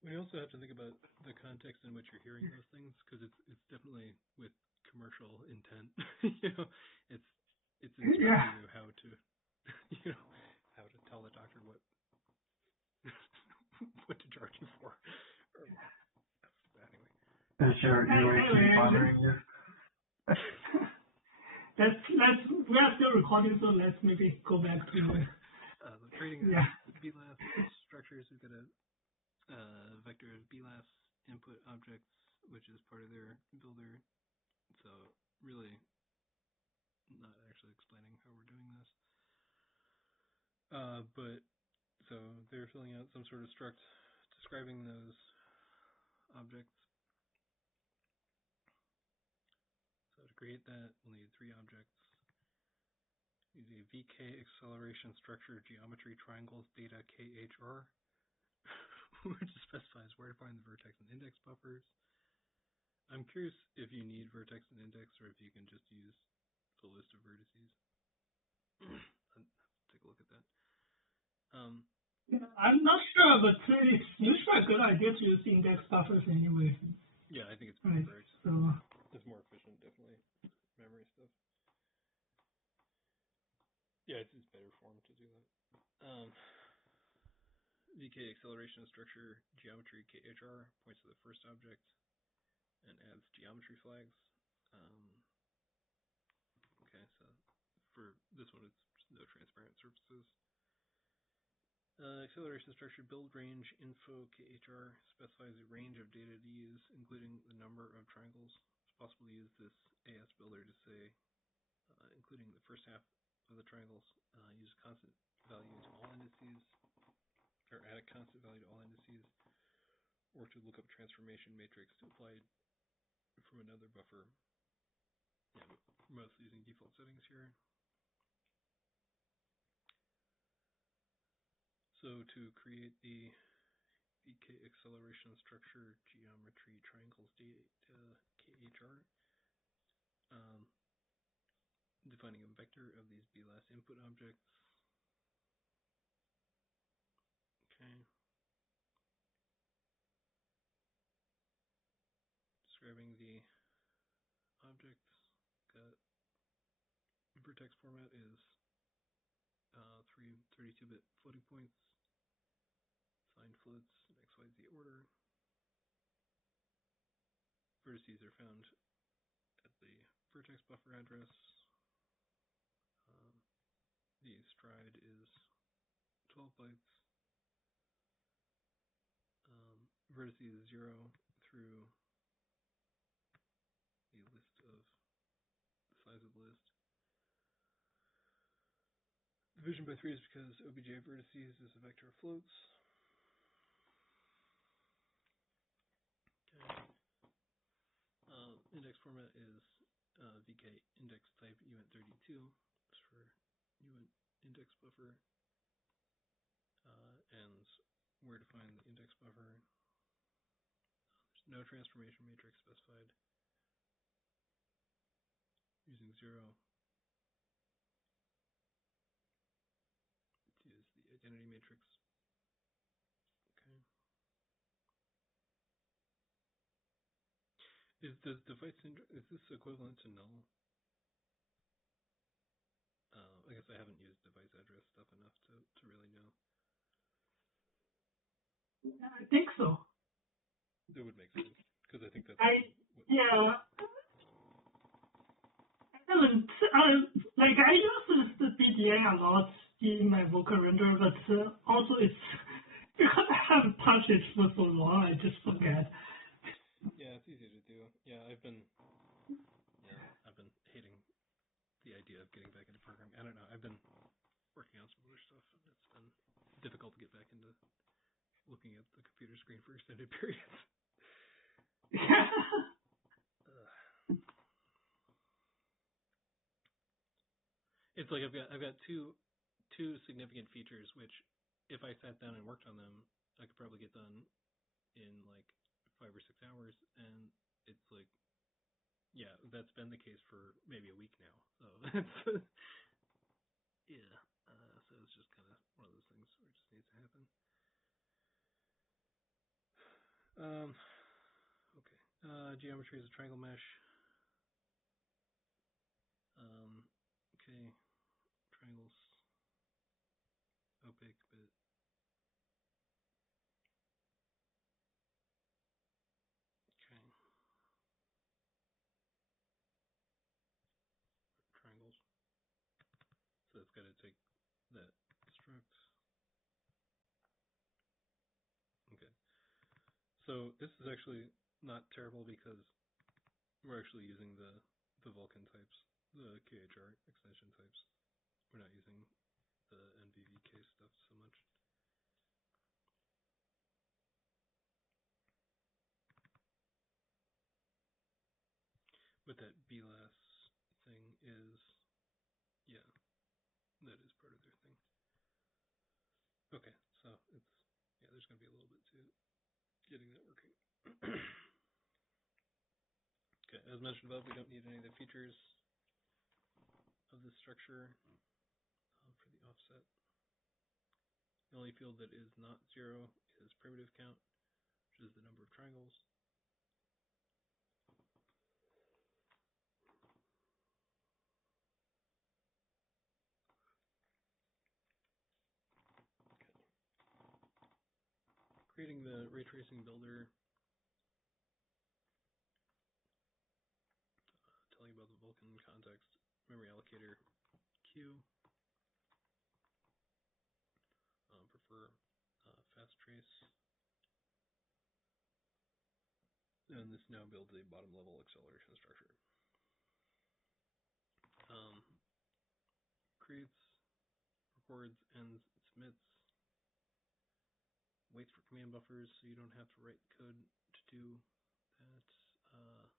We also have to think about the context in which you're hearing those things, because it's definitely with commercial intent. It's instructing you how to, how to tell the doctor what to charge you for. Anyway. Is your UAT bothering you? We are still recording, so let's maybe go back to the trading of BLAS structures. We've got a vector of BLAS input objects, which is part of their builder. So really not actually explaining how we're doing this. But so they're filling out some sort of struct describing those objects. So to create that, we'll need 3 objects. Use a VK acceleration structure geometry triangles data KHR, which specifies where to find the vertex and index buffers. I'm curious if you need vertex and index, or if you can just use a list of vertices. Let's take a look at that. I'm not sure, but it's usually a good idea to use index buffers anyway. Yeah, I think it's better. So it's more efficient, definitely. Memory stuff. Yeah, it's better form to do that. VK acceleration structure geometry KHR points to the first object and adds geometry flags. Okay, so for this one, it's just no transparent surfaces. Acceleration structure build range info KHR specifies a range of data to use, including the number of triangles. It's possible to use this AS builder to say, including the first half of the triangles, use constant value to all indices, or add a constant value to all indices, or to look up transformation matrix to apply from another buffer. Yeah, but mostly using default settings here. So to create the VK acceleration structure geometry triangles data KHR, defining a vector of these BLAS input objects. Okay. Describing the objects. Got vertex format is 3 32-bit floating points, signed floats in XYZ order. Vertices are found at the vertex buffer address. The stride is 12 bytes. Vertices 0 through the list of the size of the list. Division by 3 is because OBJ vertices is a vector of floats. Okay. Index format is VK index type uint32 for uint index buffer, and where to find the index buffer. There's no transformation matrix specified. Using 0 to use the identity matrix. Okay. Is this equivalent to null? I guess I haven't used device address stuff enough to really know. I think so. That would make sense, because I think that's yeah. I use the BDA a lot in my vocal render, but also it's because I haven't touched it for so long, I just forget. Yeah, it's easy to do. Yeah, I've been hating the idea of getting back into programming. I don't know. I've been working on some other stuff, and it's been difficult to get back into looking at the computer screen for extended periods. It's like I've got two significant features which, if I sat down and worked on them, I could probably get done in like 5 or 6 hours, and it's like, yeah, that's been the case for maybe a week now. So it's yeah. So it's just kind of one of those things where it just needs to happen. Okay. Geometry is a triangle mesh. Okay. Triangles opaque, but okay. Triangles. So it's got to take that struct. Okay. So this is actually not terrible because we're actually using the Vulkan types, the KHR extension types. We're not using the NVVK stuff so much. But that BLAS thing is, yeah, that is part of their thing. Okay, so it's, yeah, there's going to be a little bit to getting that working. Okay, as mentioned above, we don't need any of the features of this structure for the offset. The only field that is not 0 is primitive count, which is the number of triangles. Okay. Creating the ray tracing builder, telling you about the Vulkan context, memory allocator Q. Prefer fast trace. And this now builds a bottom level acceleration structure. Creates, records, ends, submits, waits for command buffers so you don't have to write code to do that.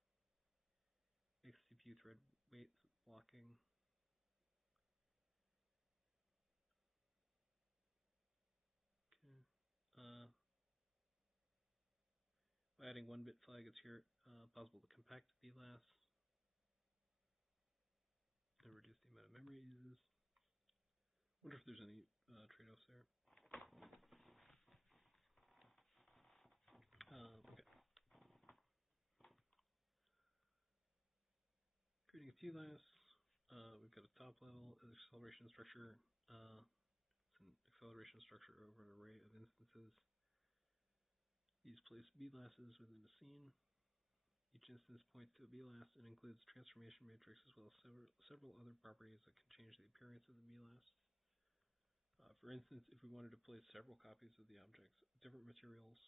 Makes CPU thread wait blocking. Okay. By adding 1-bit flag, it's here possible to compact BLAS and reduce the amount of memory it uses. Wonder if there's any trade-offs there. Okay. Creating a TLAS. We've got a top level acceleration structure. It's an acceleration structure over an array of instances. These place BLASs within a scene. Each instance points to a BLAS and includes transformation matrix as well as several other properties that can change the appearance of the BLAS. For instance, if we wanted to place several copies of the objects, different materials,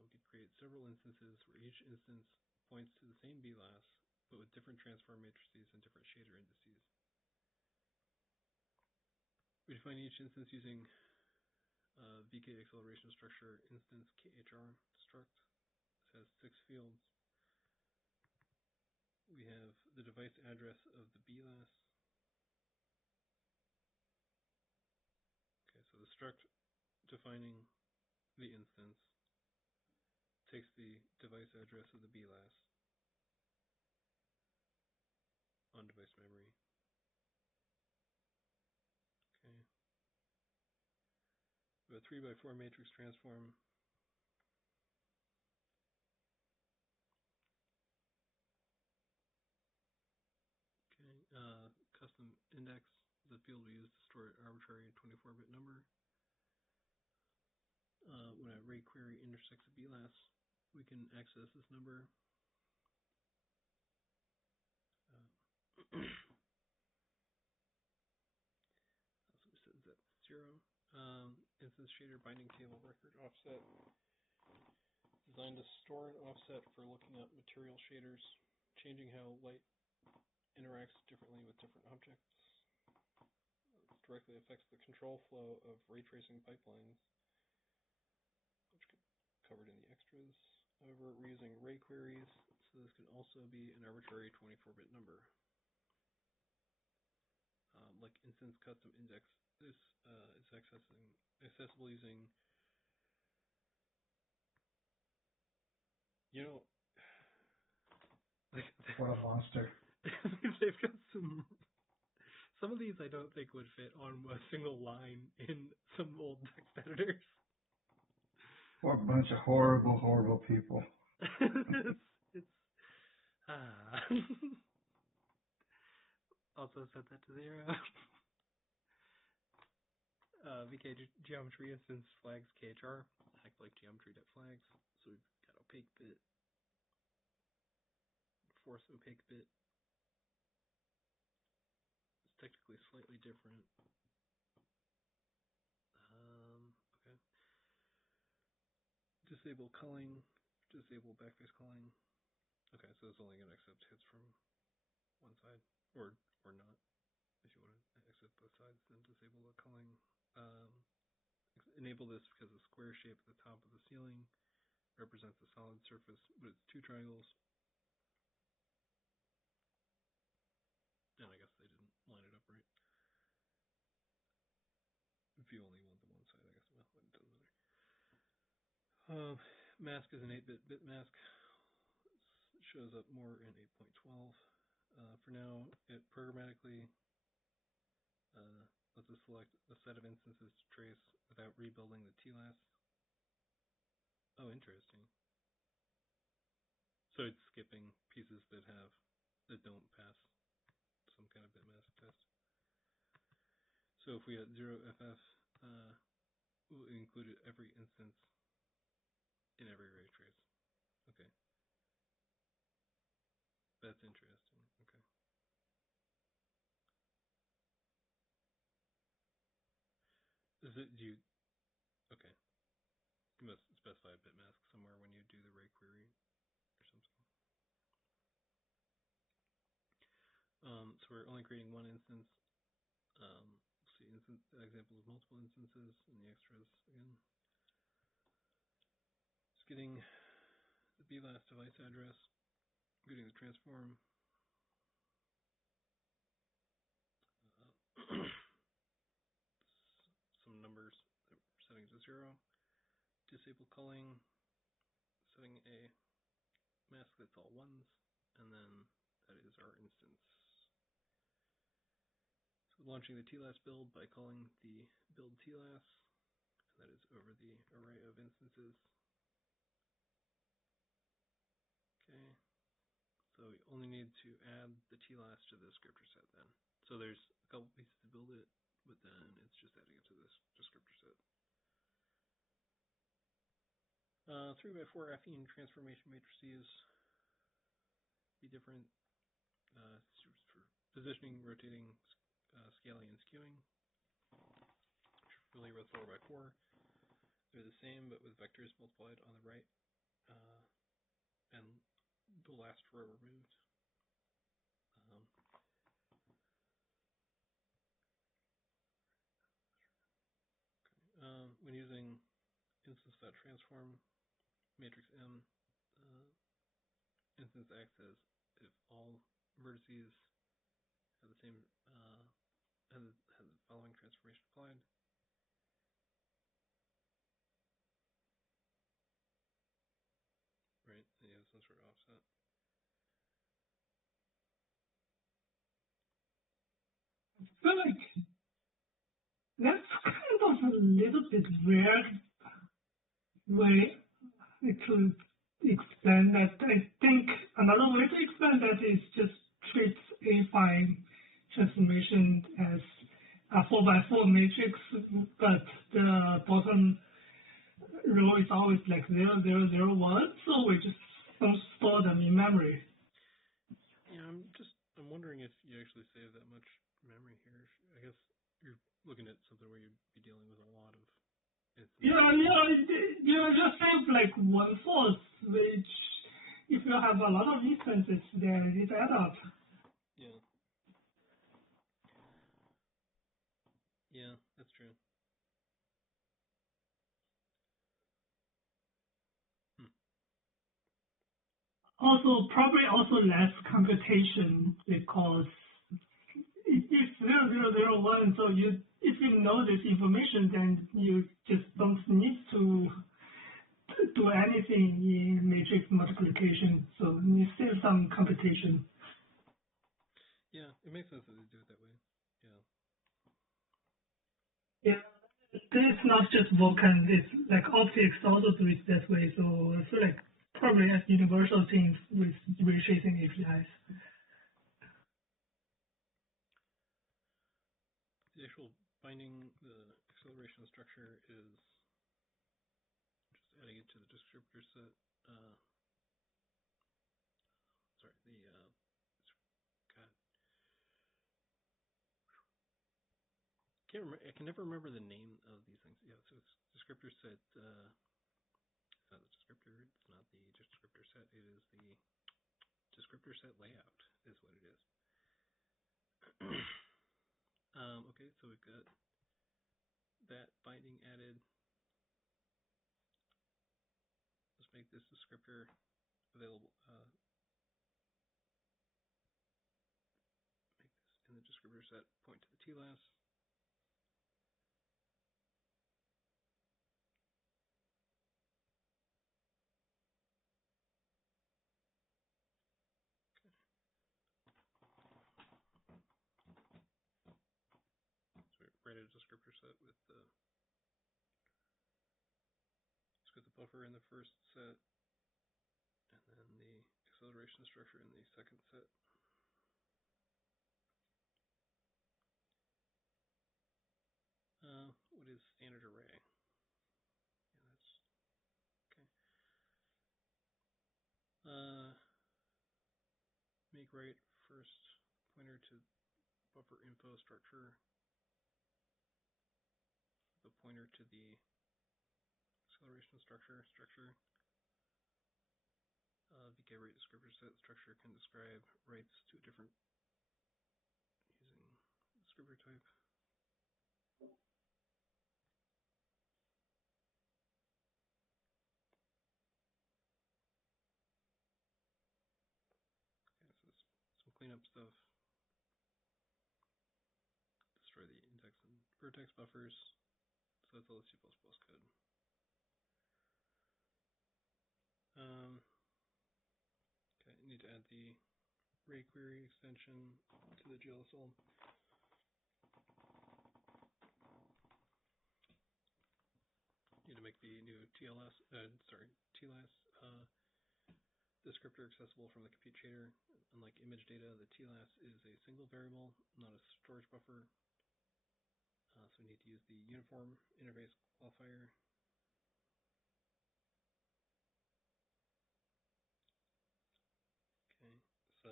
we could create several instances where each instance points to the same BLAS, but with different transform matrices and different shader indices. We define each instance using VK acceleration structure instance KHR struct. This has 6 fields. We have the device address of the BLAS. Okay, so the struct defining the instance takes the device address of the BLAS on device memory. Okay. We have a 3x4 matrix transform. Okay. Custom index is a field we use to store an arbitrary 24-bit number. When a ray query intersects a BLAS, we can access this number. So we set that 0. Instance shader binding table record offset. Designed to store an offset for looking up material shaders, changing how light interacts differently with different objects. This directly affects the control flow of ray tracing pipelines. However, we're using array queries, so this can also be an arbitrary 24-bit number. Like instance custom index, this is accessible using, What a monster. they've got some of these I don't think would fit on a single line in some old text editors. What a bunch of horrible, horrible people. it's also set that to 0. VK geometry instance flags KHR act like geometry.flags. So we've got opaque bit, force opaque bit. It's technically slightly different. Okay. Disable culling, disable backface culling. Okay, so it's only going to accept hits from one side, or not. If you want to accept both sides, then disable the culling. Enable this because the square shape at the top of the ceiling represents a solid surface, but it's 2 triangles. And I guess they didn't line it up right. If you only want the one side, I guess, well, it doesn't matter. Mask is an 8-bit bit mask. It shows up more in 8.12. For now, it programmatically lets us select a set of instances to trace without rebuilding the TLAS. Oh, interesting. So it's skipping pieces that don't pass some kind of bitmask test. So if we had 0FF, we'll include every instance in every ray trace. Okay. That's interesting. Okay. Okay. You must specify a bitmask somewhere when you do the ray query or something. So we're only creating one instance. See examples of multiple instances in the extras again. Just getting the BLAS device address, getting the transform. Some numbers, setting to 0. Disable culling, setting a mask that's all ones, and then that is our instance. So launching the TLAS build by calling the build TLAS, and that is over the array of instances. Okay, so we only need to add the TLAS to the descriptor set then. So there's a couple pieces to build it, but then it's just adding it to this descriptor set. 3x4 affine transformation matrices be different for positioning, rotating, scaling, and skewing. Familiar with 4x4. They're the same, but with vectors multiplied on the right and the last row removed. When using instance.transform matrix M, instance acts as if all vertices have the same have the following transformation applied. Right, and you have some sort of offset. I feel like that's kind of a little bit weird way to explain that. I think another way to explain that is just treat affine transformation as a 4x4 matrix, but the bottom row is always like 0, 0, 0, 1, so we just don't store them in memory. Yeah, I'm wondering if you actually save that much memory here. I guess you're looking at something where you'd be dealing with a lot of instances. Yeah, just save like 1/4, which if you have a lot of instances there, it adds up. Yeah. Yeah, that's true. Also, probably also less computation because it's 0001. So if you know this information, then you just don't need to do anything in matrix multiplication. So you save some computation. Yeah, it makes sense that they do it that way. Yeah. Yeah. This is not just Vulkan. It's like optics also do it that way. So I feel like probably as universal things with reshaping APIs. The actual binding, the acceleration structure is just adding it to the descriptor set. Sorry, God. Can't remember. I can never remember the name of these things. Yeah, so it's descriptor set. It's not the descriptor. It's not the descriptor set. It is the descriptor set layout. Is what it is. Okay, so we've got that binding added. Let's make this descriptor available. Make this in the descriptor set point to the TLAS. So we write a descriptor set with the buffer in the first set, and then the acceleration structure in the second set. What is standard array? Yeah, that's okay. Make write first pointer to buffer info structure, the pointer to the acceleration structure. VK write descriptor set structure can describe writes to a different using descriptor type. Okay, so some cleanup stuff. Destroy the index and vertex buffers. So that's all the C++ code. Okay, I need to add the array query extension to the GLSL. Need to make the new TLAS descriptor accessible from the compute shader. Unlike image data, the TLAS is a single variable, not a storage buffer. So we need to use the uniform interface qualifier. Okay, so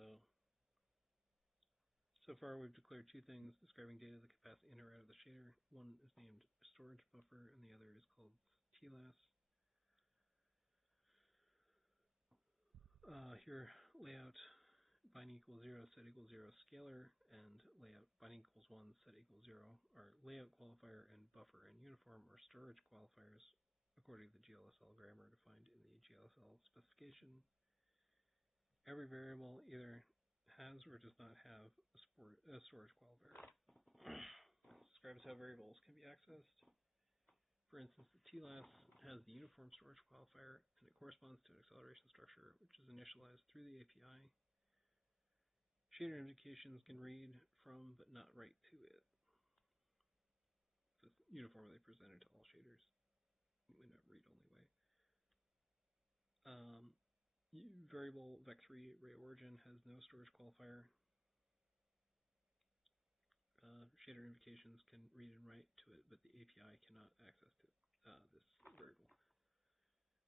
far we've declared two things describing data that can pass in or out of the shader. One is named storage buffer, and the other is called TLAS. Here, layout binding equals 0, set equals 0 scalar, and layout binding equals 1, set equals 0 are layout qualifier, and buffer and uniform are storage qualifiers according to the GLSL grammar defined in the GLSL specification. Every variable either has or does not have a storage qualifier. This describes how variables can be accessed. For instance, the TLAS has the uniform storage qualifier, and it corresponds to an acceleration structure, which is initialized through the API. Shader indications can read from, but not write to it. So it's uniformly presented to all shaders in a read-only way. Variable vec3 array origin has no storage qualifier. Shader invocations can read and write to it, but the API cannot access to this variable.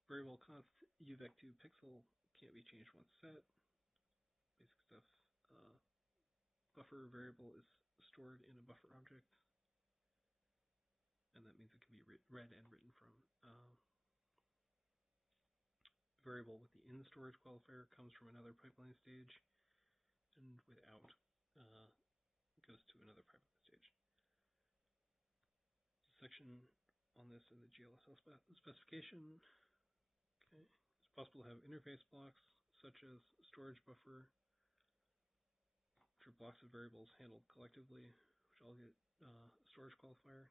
Variable const uvec2 pixel can't be changed once set. Basic stuff. Buffer variable is stored in a buffer object, and that means it can be read and written from. Variable with the in storage qualifier comes from another pipeline stage, and without goes to another pipeline stage. Section on this in the GLSL specification. Okay, it's possible to have interface blocks. such as storage buffer, which are blocks of variables handled collectively, which all get a storage qualifier.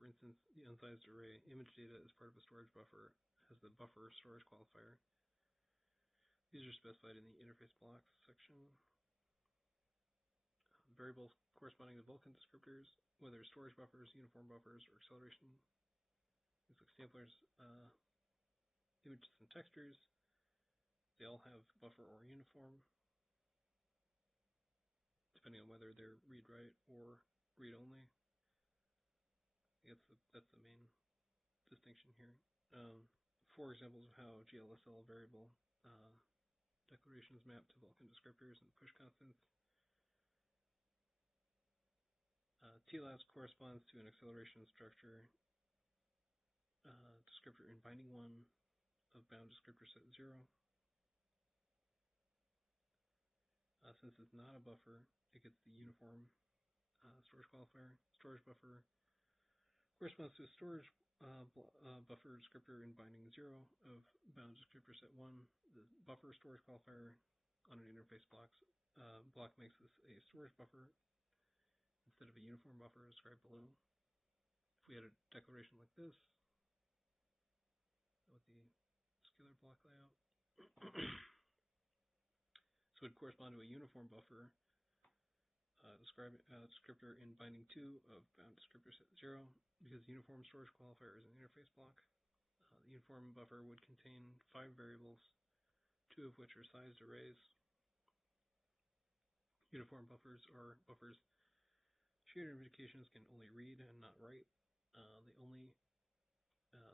For instance, the unsized array image data is part of a storage buffer, has the buffer storage qualifier. These are specified in the interface blocks section. Variables corresponding to Vulkan descriptors, whether storage buffers, uniform buffers, or acceleration, things like samplers, images and textures, they all have buffer or uniform, depending on whether they're read-write or read-only. I guess that's the main distinction here. 4 examples of how GLSL variable declarations map to Vulkan descriptors and push constants. TLAS corresponds to an acceleration structure descriptor in binding 1 of bound descriptor set 0. Since it's not a buffer, it gets the uniform storage qualifier. Storage buffer corresponds to a storage buffer descriptor in binding 0 of bound descriptor set 1. The buffer storage qualifier on an interface block makes this a storage buffer instead of a uniform buffer described below. If we had a declaration like this, with the scalar block layout, so it would correspond to a uniform buffer descriptor in binding 2 of bound descriptor set 0, because the uniform storage qualifier is an interface block. The uniform buffer would contain 5 variables, 2 of which are sized arrays. Uniform buffers are buffers shader indications can only read and not write.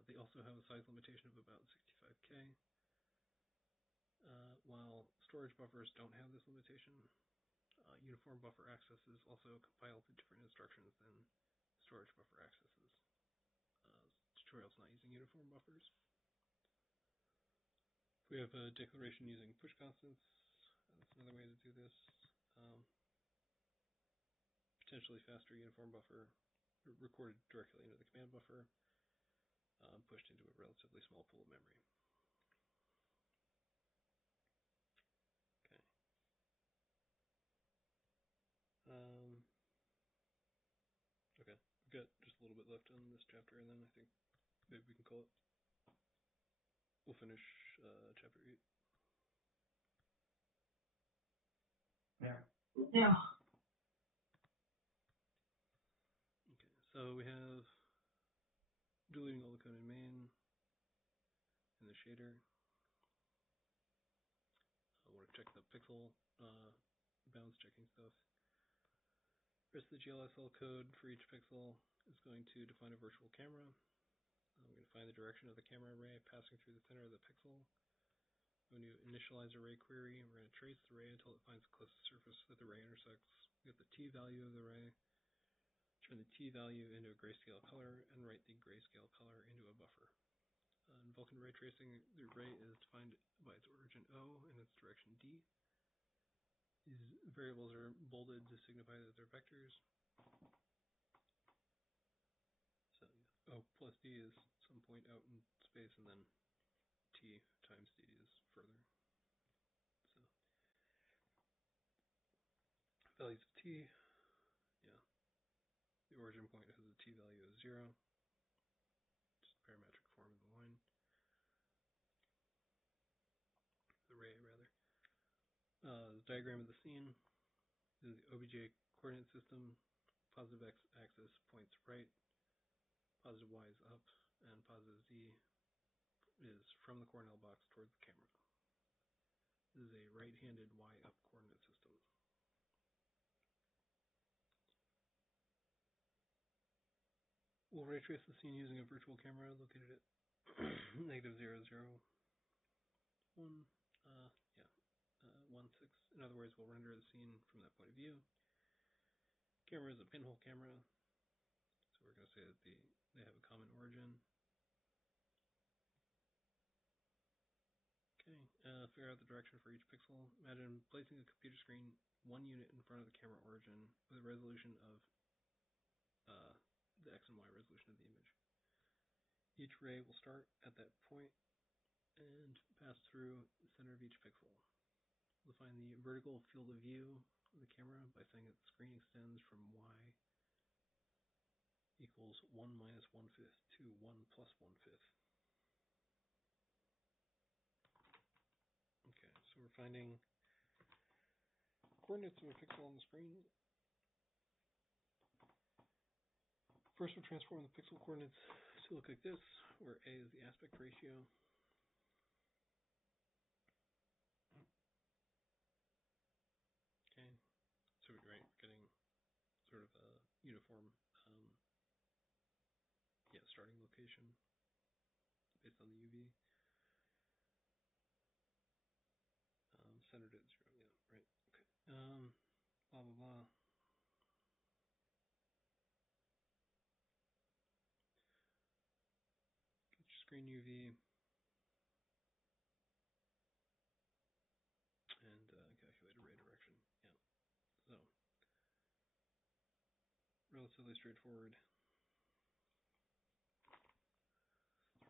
They also have a size limitation of about 65K. While storage buffers don't have this limitation, uniform buffer accesses also compile to different instructions than storage buffer accesses. Tutorial's not using uniform buffers. If we have a declaration using push constants, that's another way to do this. Potentially faster uniform buffer recorded directly into the command buffer, pushed into a relatively small pool of memory. Okay. Okay, we've got just a little bit left on this chapter, and then I think maybe we can call it. We'll finish chapter 8. Yeah. Yeah. Okay, so we have deleting all the code in main in the shader. I want to check the pixel bounds checking stuff. Rest of the GLSL code for each pixel is going to define a virtual camera. I'm going to find the direction of the camera array passing through the center of the pixel. When you initialize array query, we're going to trace the array until it finds the closest surface that the array intersects. We get the T value of the array, turn the T value into a grayscale color, and write the grayscale color into a buffer. In Vulkan ray tracing, the array is defined by its origin O and its direction D. These variables are bolded to signify that they're vectors. So O plus D is some point out in space, and then T times D is further. So values of T, yeah. The origin point has a T value of 0. Just parametric form of the line. The array, rather. The diagram of the scene is the OBJ coordinate system. Positive x-axis points right, positive y is up, and positive z is from the Cornell box towards the camera. This is a right-handed y-up coordinate system. We'll ray trace the scene using a virtual camera located at negative 0, 0, 1, 1, 6. In other words, we'll render the scene from that point of view. Camera is a pinhole camera, so we're going to say that they have a common origin. Okay, figure out the direction for each pixel. Imagine placing a computer screen 1 unit in front of the camera origin with a resolution of the X and Y resolution of the image. Each ray will start at that point and pass through the center of each pixel. We'll find the vertical field of view of the camera by saying that the screen extends from y equals 1 minus 1/5 to 1 plus 1/5. Okay, so we're finding coordinates of a pixel on the screen. First, we'll transform the pixel coordinates to look like this, where A is the aspect ratio. Okay, so we're getting sort of a uniform starting location based on the UV. Centered at 0, yeah, right, okay. Blah, blah, blah. Get your screen UV. And calculate array direction, yeah. So, relatively straightforward.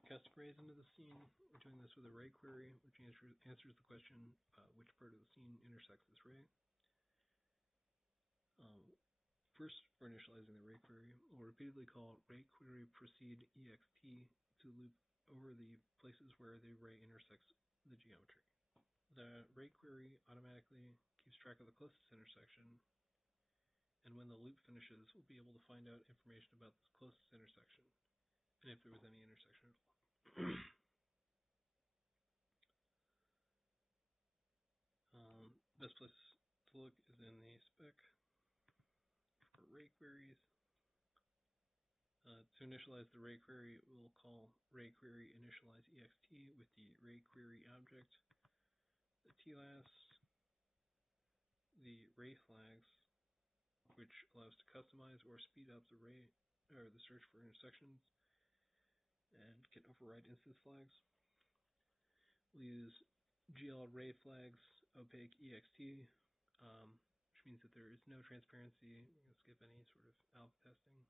Cast arrays into the scene. We're doing this with array query, which answers the question, which part of the scene intersects this array. First, for initializing the array query, we'll repeatedly call array query proceed ext to loop over the places where the array intersects the geometry. The array query automatically keeps track of the closest intersection, and when the loop finishes, we'll be able to find out information about this closest intersection, and if there was any intersection at all. Best place to look is in the spec for array queries. To initialize the array query, we'll call array query initialize ext with the array query object, the TLAS, the array flags, which allows to customize or speed up the array or the search for intersections, and can override instance flags. We'll use GL array flags opaque ext, which means that there is no transparency. We're going to skip any sort of alpha testing.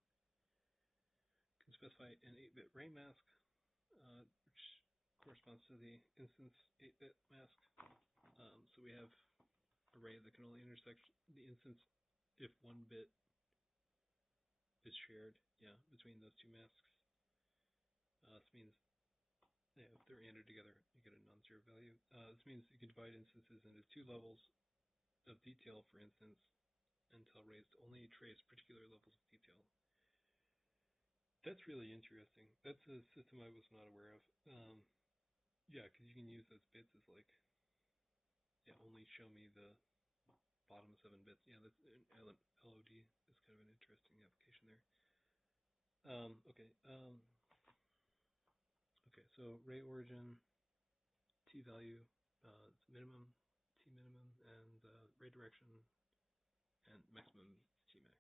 Can specify an 8-bit array mask, which corresponds to the instance 8-bit mask. So we have array that can only intersect the instance if 1 bit is shared, between those two masks. This means if they're ANDed together, you get a non-zero value. This means you can divide instances into 2 levels of detail, for instance, and tell arrays to only trace particular levels of detail. That's really interesting. That's a system I was not aware of. Because you can use those bits as like, only show me the bottom 7 bits. Yeah, that's an LOD is kind of an interesting application there. Okay, so array origin, T value, it's minimum, T minimum, and array direction, and maximum T max.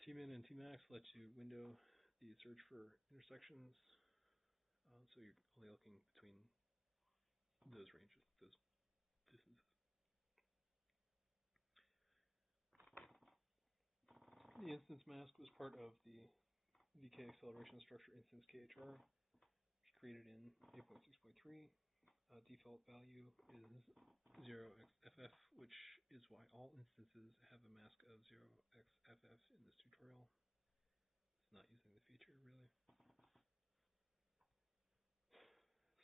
T min and T max let you window the search for intersections, so you're only looking between those ranges, those distances. The instance mask was part of the VK acceleration structure instance KHR, which created in 8.6.3. Default value is 0xFF, which is why all instances have a mask of 0xFF in this tutorial. It's not using the feature, really.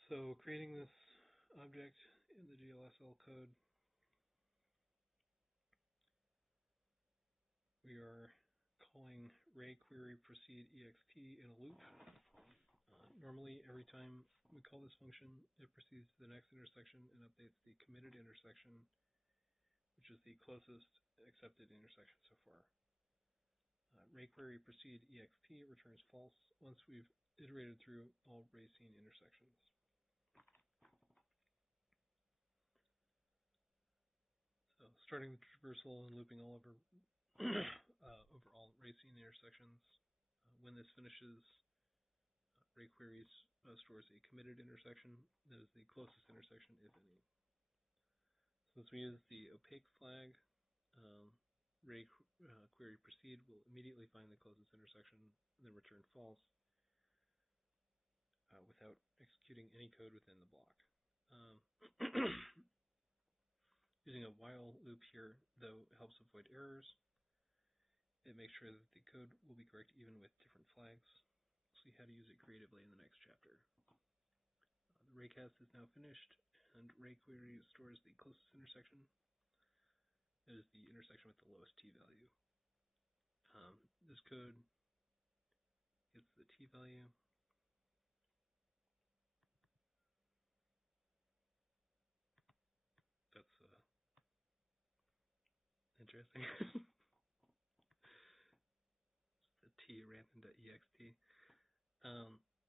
So creating this object in the GLSL code, we are calling array query proceed ext in a loop. Normally, every time we call this function, it proceeds to the next intersection and updates the committed intersection, which is the closest accepted intersection so far. Array query proceed ext returns false once we've iterated through all array scene intersections. So, starting the traversal and looping all over over all array scene intersections. When this finishes, array queries stores a committed intersection that is the closest intersection, if any. Since we use the opaque flag, array query proceed will immediately find the closest intersection and then return false without without executing any code within the block. Using a while loop here, though, helps avoid errors. It makes sure that the code will be correct even with different flags. We'll see how to use it creatively in the next chapter. The raycast is now finished, and rayquery stores the closest intersection. That is the intersection with the lowest t value. This code gets the t value. That's interesting. The t rampant.ext.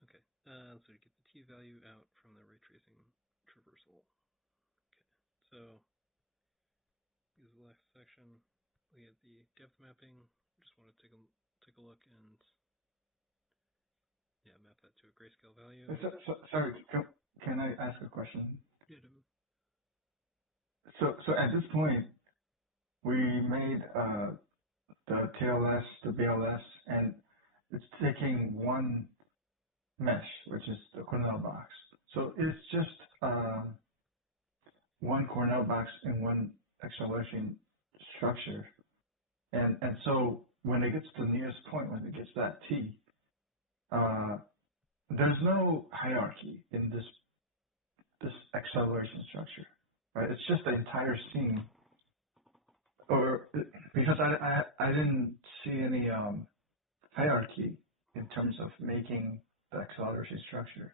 Okay, so to get the t value out from the ray tracing traversal. Okay, so use the last section. We get the depth mapping. Just want to take a look and map that to a grayscale value. Sorry, can I ask a question? Yeah. So at this point, we made the TLS, the BLS, and it's taking one mesh, which is the Cornell box. So it's just one Cornell box in one acceleration structure. And so when it gets to the nearest point, when it gets that T, there's no hierarchy in this acceleration structure, right? It's just the entire scene. Or because I didn't see any hierarchy in terms of making the acceleration structure.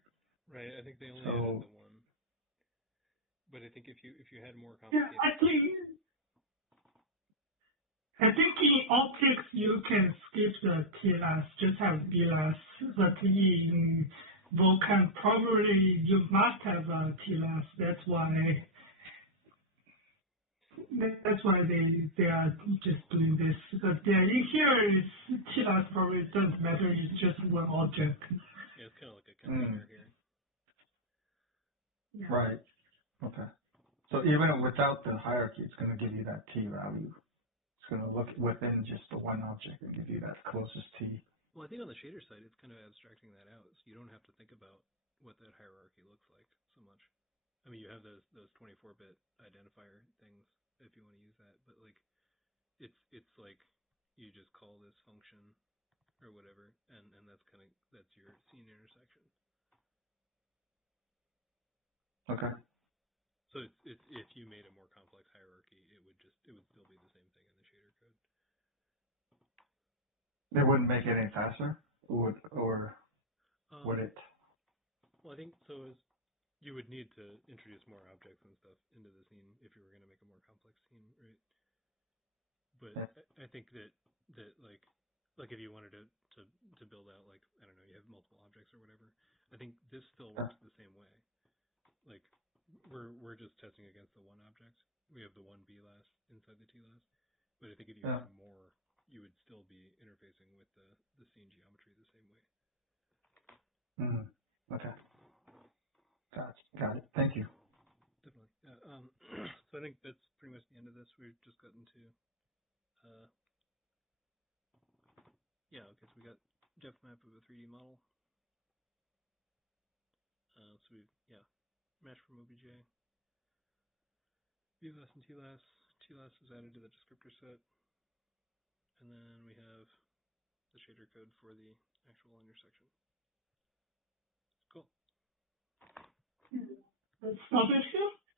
Right. I think they only added the one. But I think if you had more Yeah, complicated. I think in optics you can skip the TLS, just have BLS. But in Vulkan, probably you must have a TLS. That's why they are just doing this. But in here, TLS probably doesn't matter. It's just one object. Yeah, it's kind of like a container here. Yeah. Right. Okay. So even without the hierarchy, it's going to give you that T value. It's going to look within just the one object and give you that closest T. Well, I think on the shader side, it's kind of abstracting that out, so you don't have to think about what that hierarchy looks like so much. I mean, you have those 24-bit identifier things if you want to use that, but like, it's like you just call this function or whatever, and that's your scene intersection. Okay. So it's if you made a more complex hierarchy, it would still be the same thing in the shader code. It wouldn't make it any faster, would it? Well, I think so. You would need to introduce more objects and stuff into the scene if you were going to make a more complex scene, right? But I think that like if you wanted to build out, like, I don't know, you have multiple objects or whatever, I think this still works the same way. Like, we're just testing against the one object. We have the one BLAS inside the TLAS. But I think if you had more, you would still be interfacing with the scene geometry the same way. Okay. Got it. Thank you. Definitely. So I think that's pretty much the end of this. We've just gotten to okay, so we got depth map of a 3D model. So we've mesh from OBJ. BLAS and TLAS. TLAS is added to the descriptor set. And then we have the shader code for the actual intersection. Cool. Stop it here.